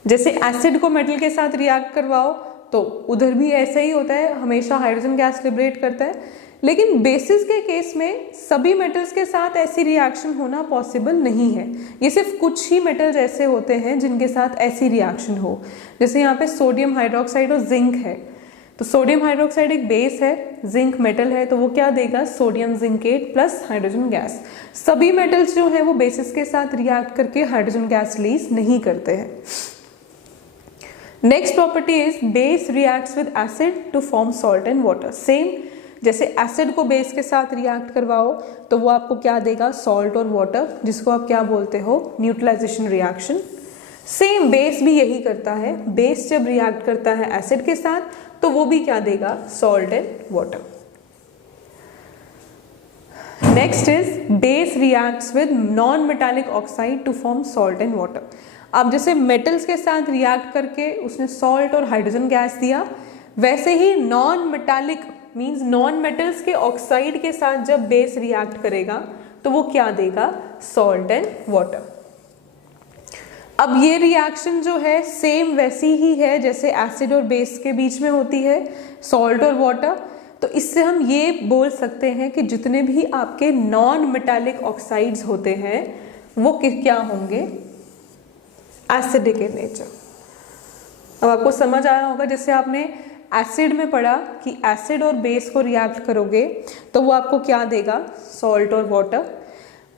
जैसे एसिड को मेटल के साथ रिएक्ट करवाओ तो उधर भी ऐसा ही होता है, हमेशा हाइड्रोजन गैस लिबरेट करता है। लेकिन बेसिस के केस में सभी मेटल्स के साथ ऐसी रिएक्शन होना पॉसिबल नहीं है। ये सिर्फ कुछ ही मेटल्स ऐसे होते हैं जिनके साथ ऐसी रिएक्शन हो। जैसे यहाँ पे सोडियम हाइड्रोक्साइड और जिंक है, तो सोडियम हाइड्रोक्साइड एक बेस है, जिंक मेटल है, तो वो क्या देगा? Sodium zincate plus hydrogen gas. सभी मेटल्स जो है वो बेसिस के साथ रिएक्ट करके हाइड्रोजन गैस रिलीज नहीं करते हैं। Next property is base reacts with acid to form salt and water. Same जैसे एसिड को बेस के साथ रिएक्ट करवाओ तो वो आपको क्या देगा? सॉल्ट और वाटर, जिसको आप क्या बोलते हो? Neutralisation reaction. सेम बेस भी यही करता है, बेस जब रिएक्ट करता है एसिड के साथ तो वो भी क्या देगा? Salt and water. Next is base reacts with non metallic oxide to form salt and water. अब जैसे मेटल्स के साथ रिएक्ट करके उसने सॉल्ट और हाइड्रोजन गैस दिया, वैसे ही non metallic means non metals के ऑक्साइड के साथ जब बेस रिएक्ट करेगा तो वो क्या देगा? Salt and water. अब ये रिएक्शन जो है सेम वैसी ही है जैसे एसिड और बेस के बीच में होती है, सॉल्ट और वाटर। तो इससे हम ये बोल सकते हैं कि जितने भी आपके नॉन मेटालिक ऑक्साइड्स होते हैं वो क्या होंगे? Acidic in nature. अब आपको समझ आया होगा, जैसे आपने एसिड में पढ़ा कि एसिड और बेस को रिएक्ट करोगे तो वो आपको क्या देगा? सॉल्ट और वाटर।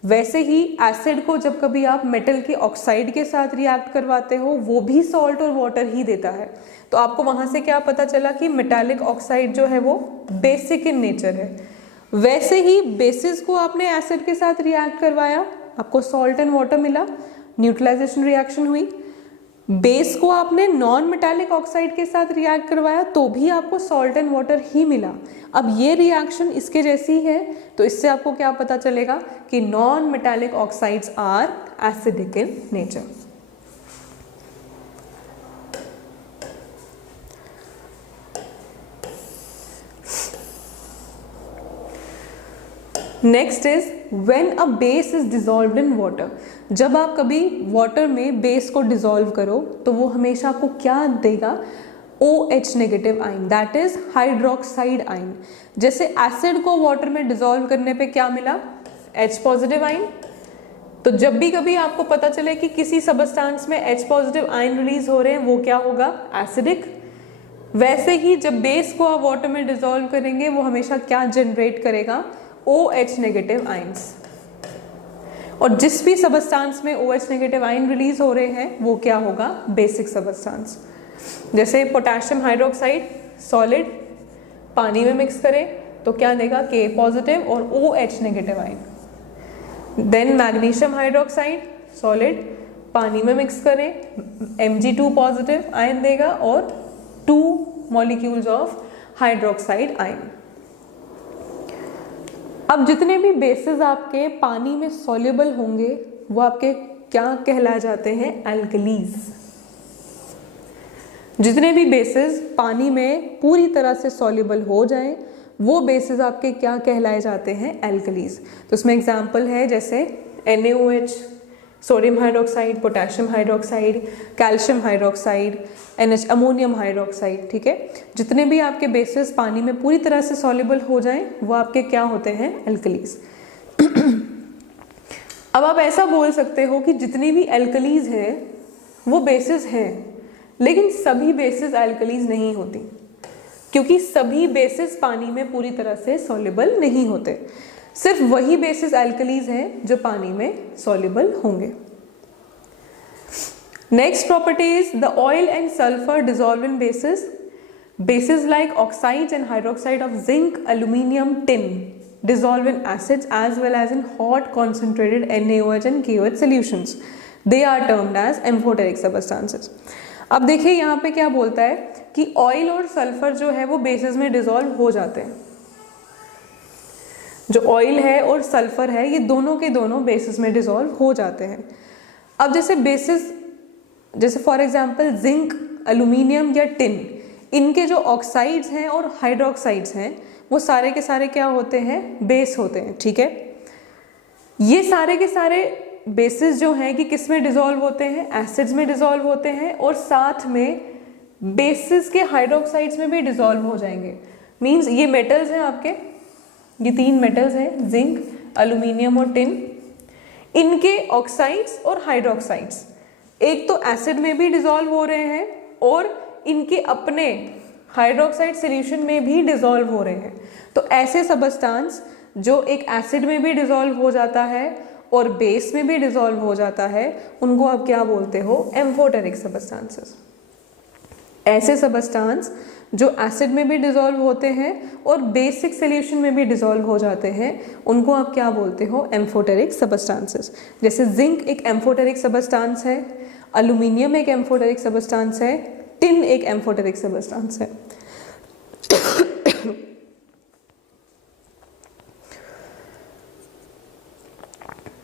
वैसे ही एसिड को जब कभी आप मेटल के ऑक्साइड के साथ रिएक्ट करवाते हो वो भी सॉल्ट और वाटर ही देता है। तो आपको वहां से क्या पता चला कि मेटालिक ऑक्साइड जो है वो बेसिक इन नेचर है। वैसे ही बेसिस को आपने एसिड के साथ रिएक्ट करवाया, आपको सॉल्ट एंड वाटर मिला, न्यूट्रलाइजेशन रिएक्शन हुई। बेस को आपने नॉन मेटालिक ऑक्साइड के साथ रिएक्ट करवाया तो भी आपको सॉल्ट एंड वाटर ही मिला। अब ये रिएक्शन इसके जैसी है, तो इससे आपको क्या पता चलेगा कि non metallic oxides are acidic in nature. Next is when a base is dissolved in water. जब आप कभी वाटर में बेस को डिजॉल्व करो तो वो हमेशा आपको क्या देगा, OH negative ion, that is hydroxide ion. जैसे एसिड को वाटर में डिजॉल्व करने पे क्या मिला, H पॉजिटिव आयन। तो जब भी कभी आपको पता चले कि किसी सबस्टेंस में H पॉजिटिव आयन रिलीज हो रहे हैं, वो क्या होगा, एसिडिक। वैसे ही जब बेस को आप वाटर में डिजॉल्व करेंगे वो हमेशा क्या जनरेट करेगा, OH नेगेटिव आयंस। और जिस भी सबस्टेंस में OH नेगेटिव आयन रिलीज हो रहे हैं वो क्या होगा, बेसिक सबस्टेंस। जैसे पोटेशियम हाइड्रोक्साइड सॉलिड, पानी में मिक्स करें तो क्या देगा, K पॉजिटिव और OH negative ion. Then magnesium hydroxide solid, पानी में मिक्स करें Mg2 पॉजिटिव आयन देगा और 2 मॉलिक्यूल्स ऑफ हाइड्रोक्साइड आयन। अब जितने भी बेसिस आपके पानी में सॉल्युबल होंगे वो आपके क्या कहलाए जाते हैं, एल्कलीज। जितने भी बेसिस पानी में पूरी तरह से सॉल्युबल हो जाएं वो बेसिस आपके क्या कहलाए जाते हैं, एल्कलीज। तो उसमें एग्जांपल है जैसे NaOH, sodium hydroxide, potassium hydroxide, calcium hydroxide, NH ammonium hydroxide. ठीक है, जितने भी आपके बेसिस पानी में पूरी तरह से सॉल्युबल हो जाएं वो आपके क्या होते हैं, एल्कलीज। अब आप ऐसा बोल सकते हो कि जितनी भी एल्कलीज हैं वो बेसिस हैं, लेकिन सभी बेसिस एल्कलीज नहीं होती, क्योंकि सभी बेसिस पानी में पूरी तरह से सॉल्युबल नहीं होते। सिर्फ वही बेसिस एल्कलीज हैं जो पानी में सॉल्युबल होंगे। Next property is the oil and sulphur dissolve in basis. Basis like oxides and hydroxide of zinc, aluminium, tin dissolve in acids as well as in hot concentrated NaOH and KOH solutions. They are termed as amphoteric substances. अब देखिए यहाँ पे क्या बोलता है कि oil और sulphur जो है वो बेसिस में डिसॉल्व हो जाते हैं। जो ऑयल है और सल्फर है ये दोनों के दोनों बेसिस में डिसॉल्व हो जाते हैं। अब जैसे बेसिस, जैसे फॉर एग्जांपल जिंक, एल्यूमिनियम या टिन, इनके जो ऑक्साइड्स हैं और हाइड्रोक्साइड्स हैं वो सारे के सारे क्या होते हैं, बेस होते हैं। ठीक है, ये सारे के सारे बेसिस जो हैं कि किस में डिसॉल्व होते हैं, एसिड्स में डिसॉल्व होते हैं और साथ में बेसिस के हाइड्रोक्साइड्स में भी डिसॉल्व हो जाएंगे। मींस ये मेटल्स हैं आपके, ये 3 मेटल्स हैं, जिंक, एल्यूमिनियम और टिन। इनके ऑक्साइड्स और हाइड्रोक्साइड्स एक तो एसिड में भी डिसॉल्व हो रहे हैं और इनके अपने हाइड्रोक्साइड सॉल्यूशन में भी डिसॉल्व हो रहे हैं। तो ऐसे सबस्टेंस जो एक एसिड में भी डिसॉल्व हो जाता है और बेस में भी डिसॉल्व हो जाता है उनको आप क्या बोलते हो, एम्फोटेरिक सबस्टेंसेस। ऐसे सबस्टेंस जो एसिड में भी डिसॉल्व होते हैं और बेसिक सॉल्यूशन में भी डिसॉल्व हो जाते हैं उनको आप क्या बोलते हो, एम्फोटेरिक सबस्टेंसेस। जैसे जिंक एक एम्फोटेरिक सबस्टेंस है, एल्यूमिनियम एक एम्फोटेरिक सबस्टेंस है, टिन एक एम्फोटेरिक सबस्टेंस है।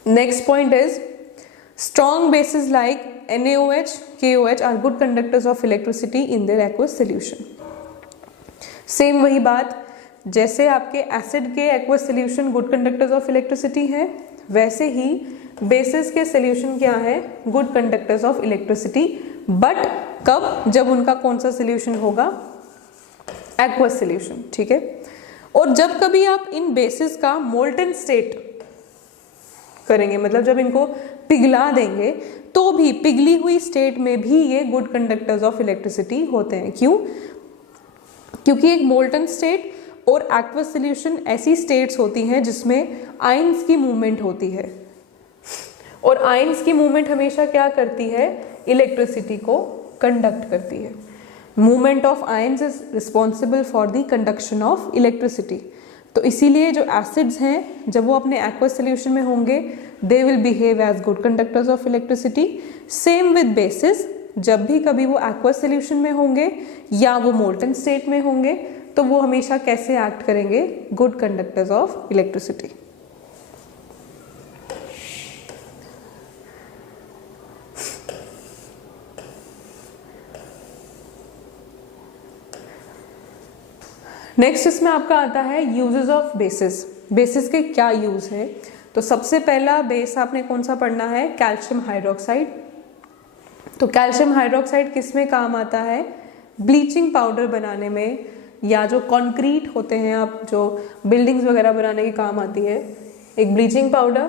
Next point is strong bases like NaOH, KOH are good conductors of electricity in their aqueous solution. Same वही बात, जैसे आपके एसिड के aqueous solution good conductors of electricity है, वैसे ही बेसिस के सॉल्यूशन क्या है, good conductors of electricity. But कब, जब उनका कौन सा सॉल्यूशन होगा, एक्वस सॉल्यूशन। ठीक है, और जब कभी आप इन बेसिस का मोल्टन स्टेट करेंगे, मतलब जब इनको पिघला देंगे, तो भी पिघली हुई स्टेट में भी ये गुड कंडक्टर्स ऑफ इलेक्ट्रिसिटी होते हैं। क्यों? क्योंकि एक मोल्टन स्टेट और एक्वस सॉल्यूशन ऐसी स्टेट्स होती हैं जिसमें आयंस की मूवमेंट होती है, और आयंस की मूवमेंट हमेशा क्या करती है, इलेक्ट्रिसिटी को कंडक्ट करती है। Movement of ions is responsible for the conduction of electricity. तो इसीलिए जो एसिड्स हैं जब वो अपने एक्वस सॉल्यूशन में होंगे they will behave as good conductors of electricity. Same with bases, जब भी कभी वो एक्वस सॉल्यूशन में होंगे या वो मोल्टन स्टेट में होंगे तो वो हमेशा कैसे एक्ट करेंगे, good conductors of electricity. Next इसमें आपका आता है यूजेस ऑफ बेसिस। बेसिस के क्या यूज़ है? तो सबसे पहला बेस आपने कौन सा पढ़ना है? Calcium hydroxide. तो कैल्शियम हाइड्रोक्साइड किस में काम आता है? ब्लीचिंग पाउडर बनाने में, या जो कंक्रीट होते हैं आप जो बिल्डिंग्स वगैरह बनाने के काम आती है, एक bleaching powder,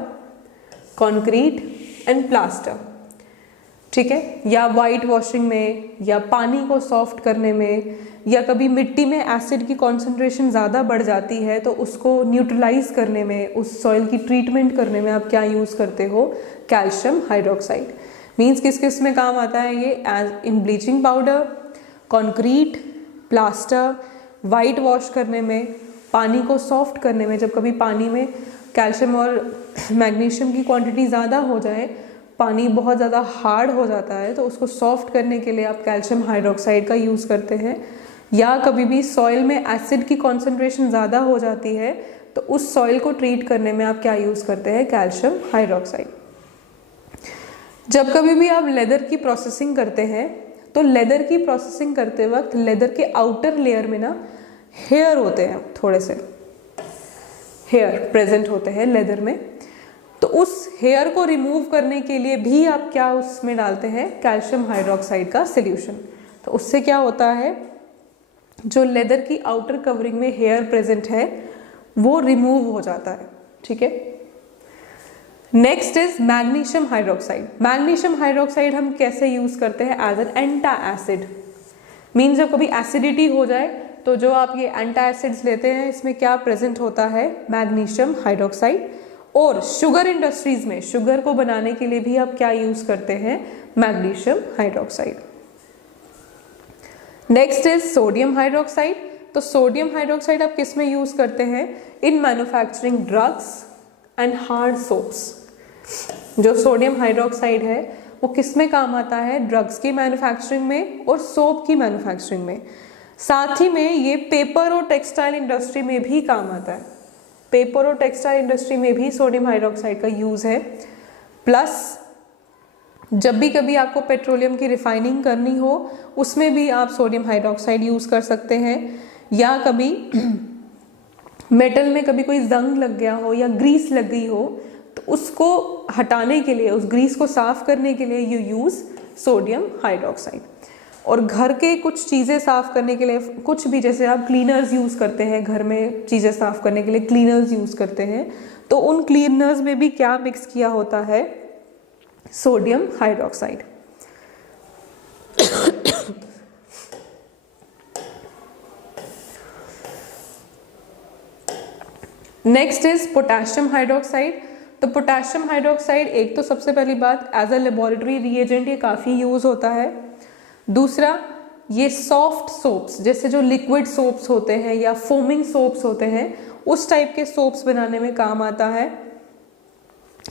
concrete and plaster, ठीक है, या वाइट वॉशिंग में, या पानी को सॉफ्ट करने में, या कभी मिट्टी में एसिड की कॉन्सेंट्रेशन ज़्यादा बढ़ जाती है तो उसको न्यूट्रलाइज करने में, उस सॉइल की ट्रीटमेंट करने में आप क्या यूज़ करते हो? Calcium hydroxide. मीन्स किस किस में काम आता है ये? As in bleaching powder, concrete, plaster, whitewash करने में, पानी को सॉफ्ट करने में। जब कभी पानी में कैल्शियम और मैग्नीशियम की क्वांटिटी ज़्यादा हो जाए, पानी बहुत ज़्यादा हार्ड हो जाता है, तो उसको सॉफ्ट करने के लिए आप कैल्शियम हाइड्रोक्साइड का यूज़ करते हैं। या कभी भी सॉइल में एसिड की कॉन्सेंट्रेशन ज़्यादा हो जाती है तो उस सॉइल को ट्रीट करने में आप क्या यूज़ करते हैं? Calcium hydroxide. जब कभी भी आप लेदर की प्रोसेसिंग करते हैं तो लेदर की प्रोसेसिंग करते वक्त लेदर के आउटर लेयर में ना हेयर होते हैं, थोड़े से हेयर प्रेजेंट होते हैं लेदर में। तो उस हेयर को रिमूव करने के लिए भी आप क्या उसमें डालते हैं? कैल्शियम हाइड्रोक्साइड का सॉल्यूशन। तो उससे क्या होता है? जो लेदर की आउटर कवरिंग में हेयर प्रेजेंट है वो रिमूव हो जाता है, ठीक है। Next is magnesium hydroxide. Magnesium hydroxide हम कैसे यूज करते हैं? As an antacid. Mean जब कभी एसिडिटी हो जाए तो जो आप ये एंटा एसिड्स लेते हैं इसमें क्या प्रेजेंट होता है? Magnesium hydroxide. और शुगर इंडस्ट्रीज में शुगर को बनाने के लिए भी आप क्या यूज करते हैं? Magnesium hydroxide. Next is sodium hydroxide. तो सोडियम हाइड्रोक्साइड आप किस में यूज करते हैं? In manufacturing drugs and hard soaps. जो सोडियम हाइड्रोक्साइड है वो किस में काम आता है? ड्रग्स की मैन्युफैक्चरिंग में और सोप की मैन्युफैक्चरिंग में। साथ ही में ये पेपर और टेक्सटाइल इंडस्ट्री में भी काम आता है। पेपर और टेक्सटाइल इंडस्ट्री में भी सोडियम हाइड्रोक्साइड का यूज है। प्लस जब भी कभी आपको पेट्रोलियम की रिफाइनिंग करनी हो उसमें भी आप सोडियम हाइड्रोक्साइड यूज कर सकते हैं। या कभी मेटल में कभी कोई जंग लग गया हो या ग्रीस लग गई हो तो उसको हटाने के लिए, उस ग्रीस को साफ करने के लिए यू यूज सोडियम हाइड्रोक्साइड। और घर के कुछ चीज़ें साफ करने के लिए, कुछ भी जैसे आप क्लीनर्स यूज करते हैं, घर में चीज़ें साफ करने के लिए क्लीनर्स यूज करते हैं, तो उन क्लीनर्स में भी क्या मिक्स किया होता है? Sodium hydroxide. Next is potassium hydroxide. तो पोटेशियम हाइड्रोक्साइड एक तो सबसे पहली बात एज अ लेबोरेटरी रिएजेंट ये काफ़ी यूज होता है। दूसरा, ये सॉफ्ट सोप्स जैसे जो लिक्विड सोप्स होते हैं या फोमिंग सोप्स होते हैं उस टाइप के सोप्स बनाने में काम आता है।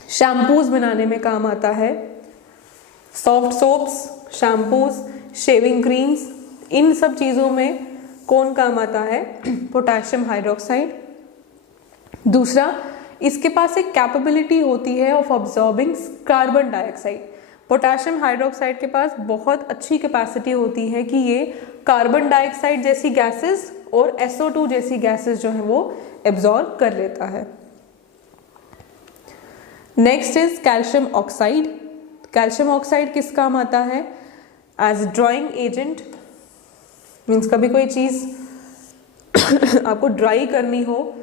शैम्पूज बनाने में काम आता है। Soft soaps, shampoos, shaving creams, इन सब चीज़ों में कौन काम आता है? Potassium hydroxide. दूसरा, इसके पास एक कैपेबिलिटी होती है of absorbing carbon dioxide. Potassium hydroxide के पास बहुत अच्छी कैपेसिटी होती है कि ये कार्बन डाइऑक्साइड जैसी गैसेस और SO2 जैसी गैसेस जो है वो एब्जॉर्ब कर लेता है। Next is calcium oxide. Calcium oxide किस काम आता है? As drying agent. मीन्स कभी कोई चीज़ आपको ड्राई करनी हो,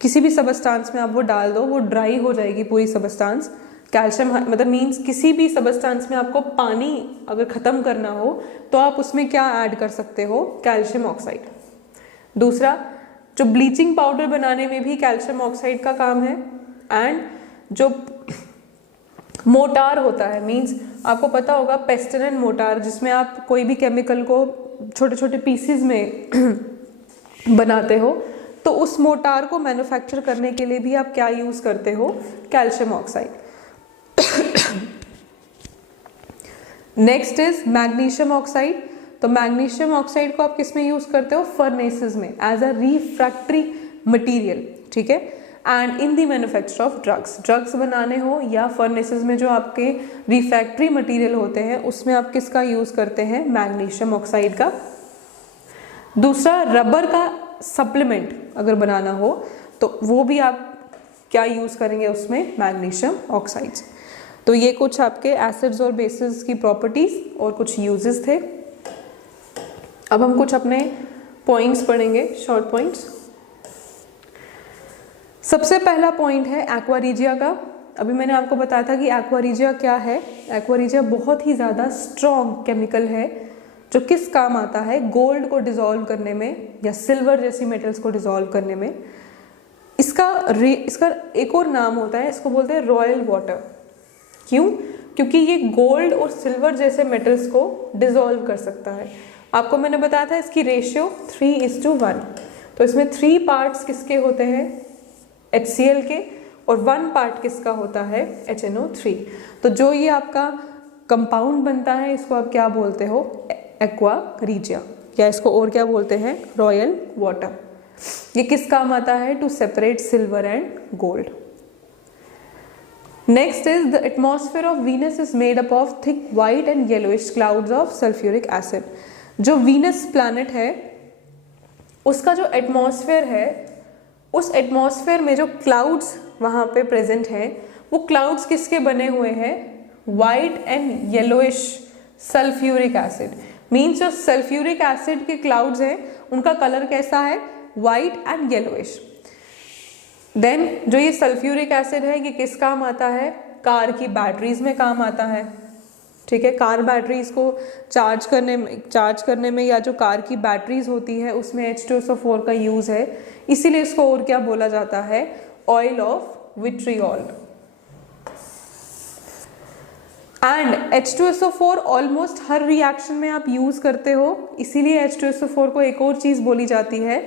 किसी भी सबस्टांस में आप वो डाल दो, वो ड्राई हो जाएगी पूरी सबस्टांस। कैल्शियम मतलब मीन्स किसी भी सबस्टांस में आपको पानी अगर ख़त्म करना हो तो आप उसमें क्या ऐड कर सकते हो? Calcium oxide. दूसरा, जो ब्लीचिंग पाउडर बनाने में भी कैल्शियम ऑक्साइड का काम है। एंड जो मोटार होता है, मीन्स आपको पता होगा पेस्टन एंड मोटार, जिसमें आप कोई भी केमिकल को छोटे छोटे पीसीज में बनाते हो, तो उस मोटार को मैन्युफैक्चर करने के लिए भी आप क्या यूज करते हो? Calcium oxide. Next is magnesium oxide. तो मैग्नीशियम ऑक्साइड को आप किस में यूज करते हो? फर्नेसेस में एज अ रिफ्रैक्टरी मटेरियल, ठीक है। And in the manufacture of drugs, drugs बनाने हो या फर्नेसेस में जो आपके रिफ्रैक्टरी मटेरियल होते हैं उसमें आप किसका यूज करते हैं? मैग्नीशियम ऑक्साइड का। दूसरा, रबर का सप्लीमेंट अगर बनाना हो तो वो भी आप क्या यूज़ करेंगे उसमें, मैग्नीशियम ऑक्साइड्स। तो ये कुछ आपके एसिड्स और बेसिस की प्रॉपर्टीज और कुछ यूजेस थे। अब हम कुछ अपने पॉइंट्स पढ़ेंगे, शॉर्ट पॉइंट्स। सबसे पहला पॉइंट है एक्वा रीजिया का। अभी मैंने आपको बताया था कि एक्वा रीजिया क्या है। एक्वा रीजिया बहुत ही ज़्यादा स्ट्रॉन्ग केमिकल है जो किस काम आता है, गोल्ड को डिसॉल्व करने में या सिल्वर जैसी मेटल्स को डिसॉल्व करने में। इसका एक और नाम होता है, इसको बोलते हैं रॉयल वाटर। क्यों? क्योंकि ये गोल्ड और सिल्वर जैसे मेटल्स को डिसॉल्व कर सकता है। आपको मैंने बताया था इसकी रेशियो 3:1। तो इसमें 3 पार्ट्स किसके होते हैं, HCl के, और 1 पार्ट किसका होता है, HNO3। तो जो ये आपका कंपाउंड बनता है इसको आप क्या बोलते हो, एक्वा रीजिया, या इसको और क्या बोलते हैं, रॉयल वाटर। ये किस काम आता है, to separate silver and gold. Next is the atmosphere of Venus is made up of thick white and yellowish clouds of sulfuric acid। जो वीनस प्लैनेट है उसका जो एटमॉस्फेयर है, उस एटमॉस्फेयर में जो क्लाउड्स वहाँ पे प्रेजेंट हैं वो क्लाउड्स किसके बने हुए हैं, white and yellowish sulphuric acid. Means जो सल्फ्यूरिक एसिड के क्लाउड्स हैं उनका कलर कैसा है, वाइट एंड येलोइश। देन जो ये सल्फ्यूरिक एसिड है ये किस काम आता है, कार की बैटरीज में काम आता है। ठीक है, कार बैटरीज को चार्ज करने में या जो कार की बैटरीज होती है उसमें H2SO4 का यूज है, इसीलिए इसको और क्या बोला जाता है, oil of vitriol. And H2SO4 almost her reaction में आप यूज करते हो, इसीलिए H2SO4 को एक और चीज बोली जाती है,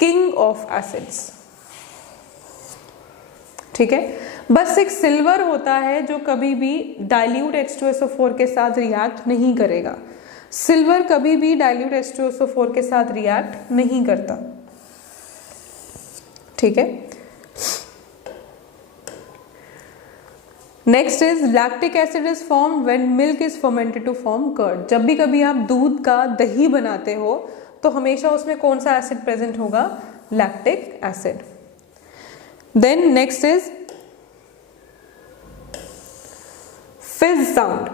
किंग ऑफ एसिड्स। ठीक है, बस एक सिल्वर होता है जो कभी भी डाइल्यूट H2SO4 के साथ रिएक्ट नहीं करेगा। सिल्वर कभी भी डाइल्यूट H2SO4 के साथ रिएक्ट नहीं करता। ठीक है, next is lactic acid is form when milk is fermented to form curd. जब भी कभी आप दूध का दही बनाते हो तो हमेशा उसमें कौन सा एसिड प्रेजेंट होगा, lactic acid. Then next is fizz sound.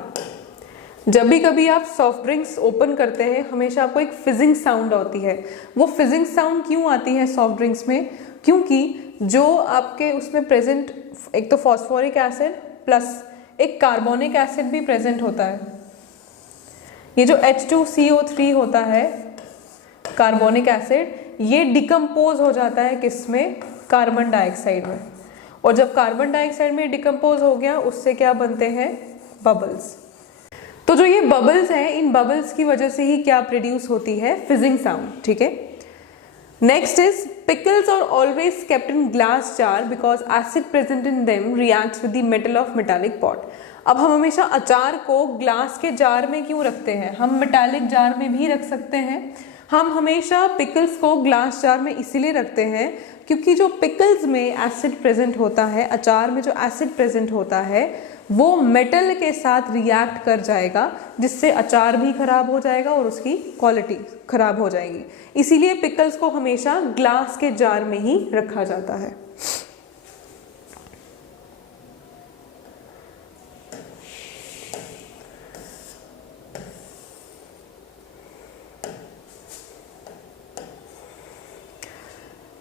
जब भी कभी आप सॉफ्ट ड्रिंक्स ओपन करते हैं हमेशा आपको एक फिजिंग साउंड आती है। वो फिजिंग साउंड क्यों आती है सॉफ्ट ड्रिंक्स में, क्योंकि जो आपके उसमें प्रेजेंट एक तो फॉस्फोरिक एसिड प्लस एक कार्बोनिक एसिड भी प्रेजेंट होता है। ये जो H2CO3 होता है कार्बोनिक एसिड, ये डिकम्पोज हो जाता है किसमें, कार्बन डाइऑक्साइड में। और जब कार्बन डाइऑक्साइड में डिकम्पोज हो गया उससे क्या बनते हैं, बबल्स। तो जो ये बबल्स हैं, इन बबल्स की वजह से ही क्या प्रोड्यूस होती है, फिजिंग साउंड। ठीक है, next is pickles are always kept in glass jar because acid present in them reacts with the metal of metallic pot. अब हम हमेशा अचार को ग्लास के जार में क्यों रखते हैं, हम मेटालिक जार में भी रख सकते हैं। हम हमेशा पिकल्स को ग्लास जार में इसीलिए रखते हैं क्योंकि जो पिकल्स में एसिड प्रेजेंट होता है, अचार में जो एसिड प्रेजेंट होता है वो मेटल के साथ रिएक्ट कर जाएगा, जिससे अचार भी खराब हो जाएगा और उसकी क्वालिटी खराब हो जाएगी। इसीलिए पिकल्स को हमेशा ग्लास के जार में ही रखा जाता है।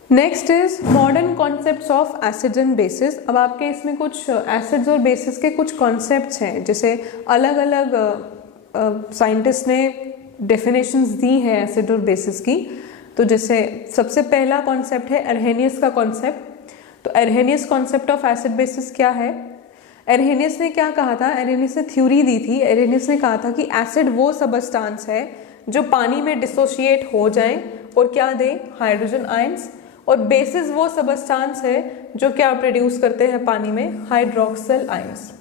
Next is modern concepts of acids and bases. अब आपके इसमें कुछ एसिड्स और बेसिस के कुछ कॉन्सेप्ट्स हैं, जैसे अलग अलग साइंटिस्ट ने डेफिनेशंस दी हैं एसिड और बेसिस की। तो जैसे सबसे पहला कॉन्सेप्ट है अर्हेनियस का कॉन्सेप्ट। तो अर्हेनियस कॉन्सेप्ट ऑफ एसिड बेसिस क्या है, अर्हेनियस ने क्या कहा था, अर्हेनियस ने थ्योरी दी थी। अर्हेनियस ने कहा था कि एसिड वो सबस्टांस है जो पानी में डिसोशिएट हो जाए और क्या दे, हाइड्रोजन आयंस, और बेसिस वो सबस्टांस है जो क्या प्रोड्यूस करते हैं पानी में, हाइड्रोक्सिल आयंस।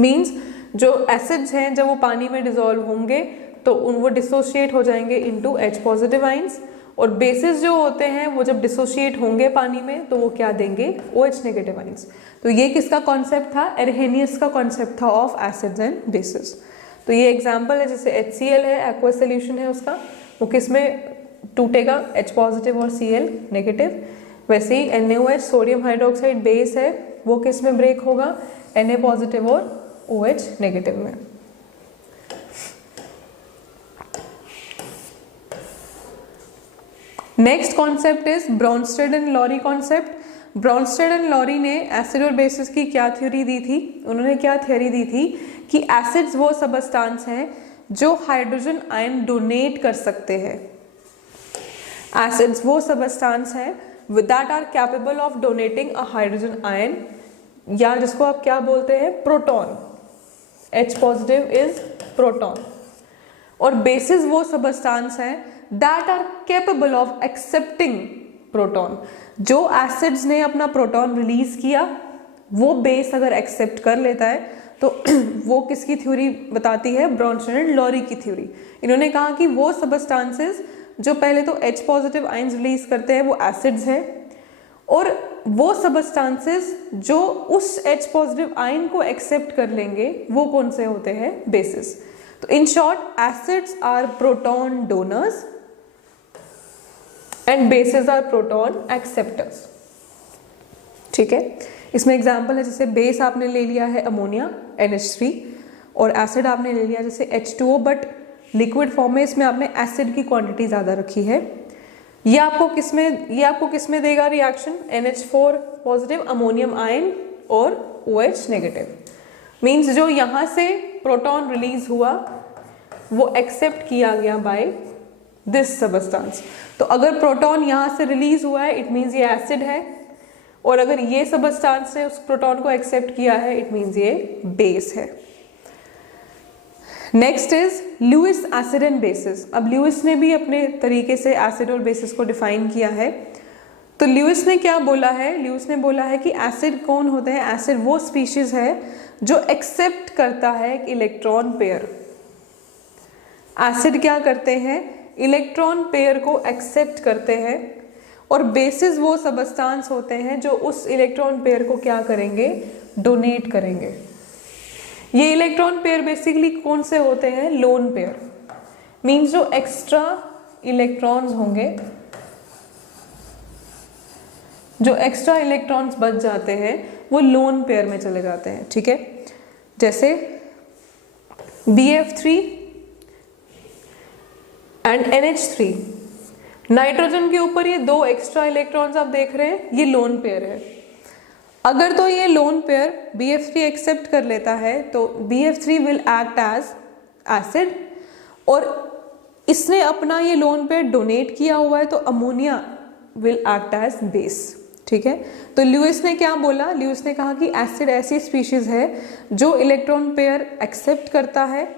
मींस जो एसिड्स हैं जब वो पानी में डिसॉल्व होंगे तो वो डिसोशिएट हो जाएंगे इनटू H पॉजिटिव आयंस, और बेसिस जो होते हैं वो जब डिसोशिएट होंगे पानी में तो वो क्या देंगे, OH नेगेटिव आयंस। तो ये किसका कॉन्सेप्ट था, अर्हेनियस का कॉन्सेप्ट था ऑफ एसिड्स एंड बेसिस। तो ये एग्जाम्पल है, जैसे HCl है, एक्वा सोल्यूशन है उसका, वो किस में टूटेगा, H पॉजिटिव और Cl नेगेटिव। वैसे ही NaOH सोडियम हाइड्रोक्साइड बेस है, वो किस में ब्रेक होगा, Na पॉजिटिव और OH नेगेटिव में। Next concept is Bronsted and Lowry concept. Bronsted and Lowry ने एसिड और बेसिस की क्या थ्योरी दी थी, उन्होंने क्या थ्योरी दी थी कि एसिड्स वो सबस्टांस हैं जो हाइड्रोजन आयन डोनेट कर सकते हैं। एसिड्स वो सबस्टांस हैं that are capable of donating a hydrogen ion, या जिसको आप क्या बोलते हैं, proton. H positive is proton. और बेसिस वो सबस्टांस हैं that are capable of accepting proton. जो एसिड्स ने अपना प्रोटॉन रिलीज किया, वो बेस अगर एक्सेप्ट कर लेता है तो वो किसकी थ्योरी बताती है, ब्रॉन्स्टेड एंड लॉरी की थ्योरी। इन्होंने कहा कि वो सबस्टांसेस जो पहले तो H पॉजिटिव आयंस रिलीज करते हैं वो एसिड्स हैं, और वो सबस्टांसेस जो उस H पॉजिटिव आयन को एक्सेप्ट कर लेंगे वो कौन से होते हैं, बेसिस। तो in short acids are proton donors and bases are proton acceptors. ठीक है, इसमें एग्जांपल है जैसे बेस आपने ले लिया है अमोनिया NH3, और एसिड आपने ले लिया जैसे H2O, बट लिक्विड फॉर्म में इसमें आपने एसिड की क्वांटिटी ज्यादा रखी है। ये आपको किसमें देगा reaction, NH4 positive ammonium ion और OH नेगेटिव। मींस जो यहां से प्रोटॉन रिलीज हुआ वो एक्सेप्ट किया गया बाय दिस सबस्टांस। तो अगर प्रोटॉन यहां से रिलीज हुआ है इट मींस ये एसिड है, और अगर ये सबस्टांस ने उस प्रोटॉन को एक्सेप्ट किया है इट मींस ये बेस है। Next is Lewis acid and bases. अब ल्यूइस ने भी अपने तरीके से एसिड और बेसिस को डिफाइन किया है। तो ल्यूइस ने क्या बोला है, ल्यूइस ने बोला है कि एसिड कौन होते हैं, एसिड वो स्पीशीज है जो एक्सेप्ट करता है एक इलेक्ट्रॉन पेयर। एसिड क्या करते हैं, इलेक्ट्रॉन पेयर को एक्सेप्ट करते हैं, और बेसिस वो सबस्टांस होते हैं जो उस इलेक्ट्रॉन पेयर को क्या करेंगे, डोनेट करेंगे। ये इलेक्ट्रॉन पेयर बेसिकली कौन से होते हैं, लोन पेयर। मींस जो एक्स्ट्रा इलेक्ट्रॉन्स होंगे, जो एक्स्ट्रा इलेक्ट्रॉन्स बच जाते हैं वो लोन पेयर में चले जाते हैं। ठीक है, जैसे BF3 एंड NH3, नाइट्रोजन के ऊपर ये दो एक्स्ट्रा इलेक्ट्रॉन्स आप देख रहे हैं, ये लोन पेयर है। अगर तो ये लोन पेयर BF3 एक्सेप्ट कर लेता है तो BF3 will act as acid, और इसने अपना ये लोन पेयर डोनेट किया हुआ है तो ammonia will act as base. ठीक है, तो ल्यूइस ने क्या बोला, ल्यूइस ने कहा कि एसिड ऐसी स्पीशीज है जो इलेक्ट्रॉन पेयर एक्सेप्ट करता है,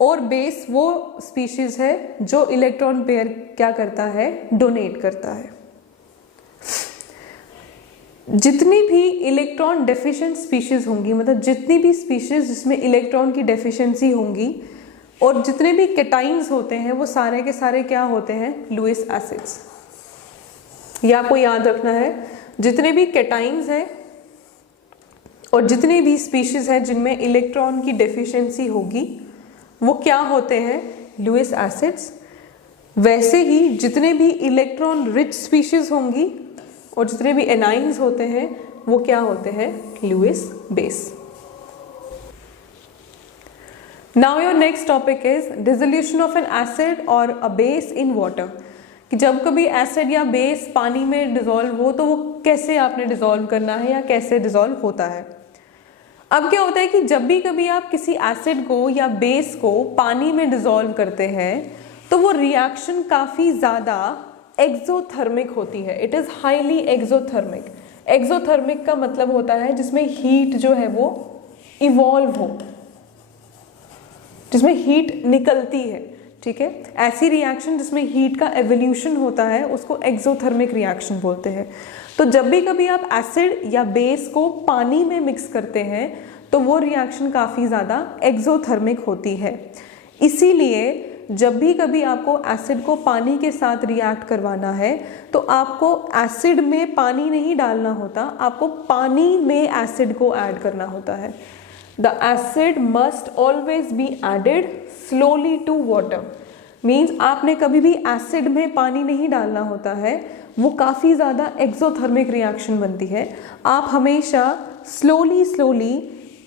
और बेस वो स्पीशीज है जो इलेक्ट्रॉन पेयर क्या करता है, डोनेट करता है। जितनी भी इलेक्ट्रॉन डेफिशिएंट स्पीशीज होंगी, मतलब जितनी भी स्पीशीज जिसमें इलेक्ट्रॉन की डेफिशिएंसी होंगी, और जितने भी कैटाइन्स होते हैं वो सारे के सारे क्या होते हैं, लुईस एसिड्स। ये आपको याद रखना है, जितने भी कैटाइन्स हैं और जितनी भी स्पीशीज हैं जिनमें इलेक्ट्रॉन की डेफिशिएंसी होगी वो क्या होते हैं, लुईस एसिड्स। वैसे ही जितने भी इलेक्ट्रॉन रिच स्पीशीज होंगी और जितने भी एनाइन्स होते हैं वो क्या होते हैं, Lewis base. Now your next topic is dissolution of an acid और अ बेस इन वाटर। कि जब कभी एसिड या बेस पानी में डिसॉल्व हो तो वो कैसे आपने डिसॉल्व करना है या कैसे डिसॉल्व होता है। अब क्या होता है कि जब भी कभी आप किसी एसिड को या बेस को पानी में डिसॉल्व करते हैं तो वो रिएक्शन काफी ज्यादा एक्सोथर्मिक होती है। It is highly exothermic. Exothermic का मतलब होता है जिसमें हीट जो है वो इवॉल्व हो, जिसमें हीट निकलती है। ठीक है, ऐसी रिएक्शन जिसमें हीट का एवोल्यूशन होता है उसको एक्सोथर्मिक रिएक्शन बोलते हैं। तो जब भी कभी आप एसिड या बेस को पानी में मिक्स करते हैं तो वो रिएक्शन काफी ज्यादा एक्सोथर्मिक होती है। इसीलिए जब भी कभी आपको एसिड को पानी के साथ रिएक्ट करवाना है तो आपको एसिड में पानी नहीं डालना होता, आपको पानी में एसिड को ऐड करना होता है। The acid must always be added slowly to water. Means आपने कभी भी एसिड में पानी नहीं डालना होता है, वो काफ़ी ज़्यादा एक्सोथर्मिक रिएक्शन बनती है। आप हमेशा स्लोली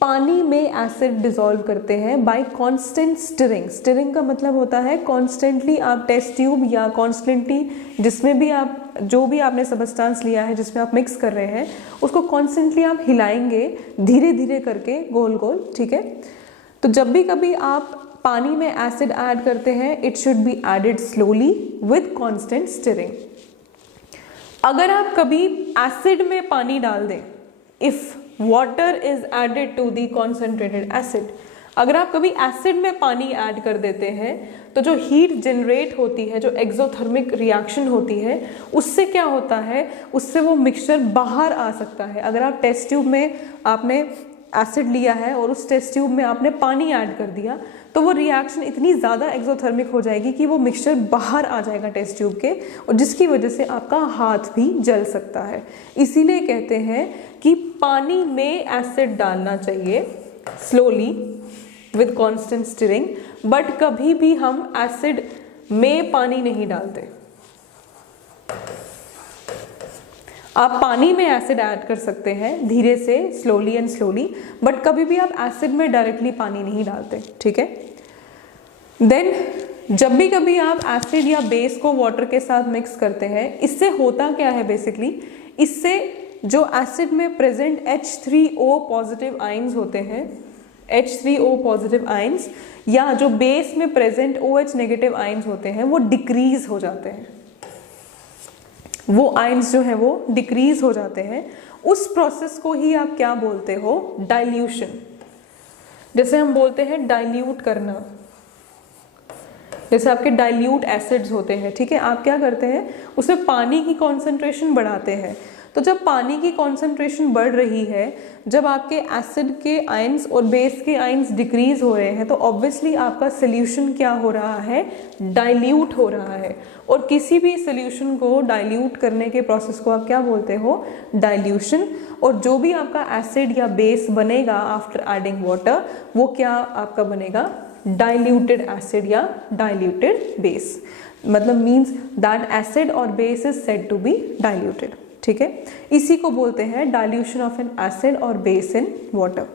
पानी में एसिड डिसॉल्व करते हैं बाय कांस्टेंट स्टिरिंग। स्टिरिंग का मतलब होता है कॉन्स्टेंटली आप टेस्ट ट्यूब या कॉन्स्टेंटली जिसमें भी आप जो भी आपने सबस्टांस लिया है जिसमें आप मिक्स कर रहे हैं उसको कॉन्स्टेंटली आप हिलाएंगे धीरे धीरे करके गोल गोल, ठीक है। तो जब भी कभी आप पानी में एसिड ऐड करते हैं it should be added slowly with constant stirring. अगर आप कभी एसिड में पानी डाल दें, if water is added to the concentrated acid, अगर आप कभी एसिड में पानी ऐड कर देते हैं तो जो हीट जनरेट होती है, जो एक्सोथर्मिक रिएक्शन होती है, उससे क्या होता है, उससे वो मिक्सचर बाहर आ सकता है। अगर आप टेस्ट ट्यूब में आपने एसिड लिया है और उस टेस्ट ट्यूब में आपने पानी ऐड कर दिया तो वो रिएक्शन इतनी ज़्यादा एक्सोथर्मिक हो जाएगी कि वो मिक्सचर बाहर आ जाएगा टेस्ट ट्यूब के, और जिसकी वजह से आपका हाथ भी जल सकता है। इसीलिए कहते हैं कि पानी में एसिड डालना चाहिए slowly with constant stirring, but कभी भी हम एसिड में पानी नहीं डालते। आप पानी में एसिड ऐड कर सकते हैं धीरे से, स्लोली एंड स्लोली, बट कभी भी आप एसिड में डायरेक्टली पानी नहीं डालते, ठीक है। देन जब भी कभी आप एसिड या बेस को वाटर के साथ मिक्स करते हैं, इससे होता क्या है बेसिकली, इससे जो एसिड में प्रेजेंट H3O पॉजिटिव आयंस होते हैं, H3O पॉजिटिव आयंस, या जो बेस में प्रेजेंट OH नेगेटिव आयंस होते हैं वो डिक्रीज हो जाते हैं, वो आयंस जो है वो डिक्रीज हो जाते हैं। उस प्रोसेस को ही आप क्या बोलते हो, डाइल्यूशन। जैसे हम बोलते हैं डाइल्यूट करना, जैसे आपके डाइल्यूट एसिड्स होते हैं, ठीक है, आप क्या करते हैं उसमें पानी की कॉन्सेंट्रेशन बढ़ाते हैं। तो जब पानी की कॉन्सेंट्रेशन बढ़ रही है, जब आपके एसिड के आयंस और बेस के आयंस डिक्रीज हो रहे हैं, तो ऑब्वियसली आपका सोल्यूशन क्या हो रहा है, डाइल्यूट हो रहा है। और किसी भी सोल्यूशन को डाइल्यूट करने के प्रोसेस को आप क्या बोलते हो, डाइल्यूशन। और जो भी आपका एसिड या बेस बनेगा आफ्टर एडिंग वाटर, वो क्या आपका बनेगा, डाइल्यूटेड एसिड या डाइल्यूटेड बेस। मतलब मीन्स दैट एसिड और base is said to be diluted, ठीक है। इसी को बोलते हैं डाइल्यूशन ऑफ एन एसिड और बेस इन वाटर।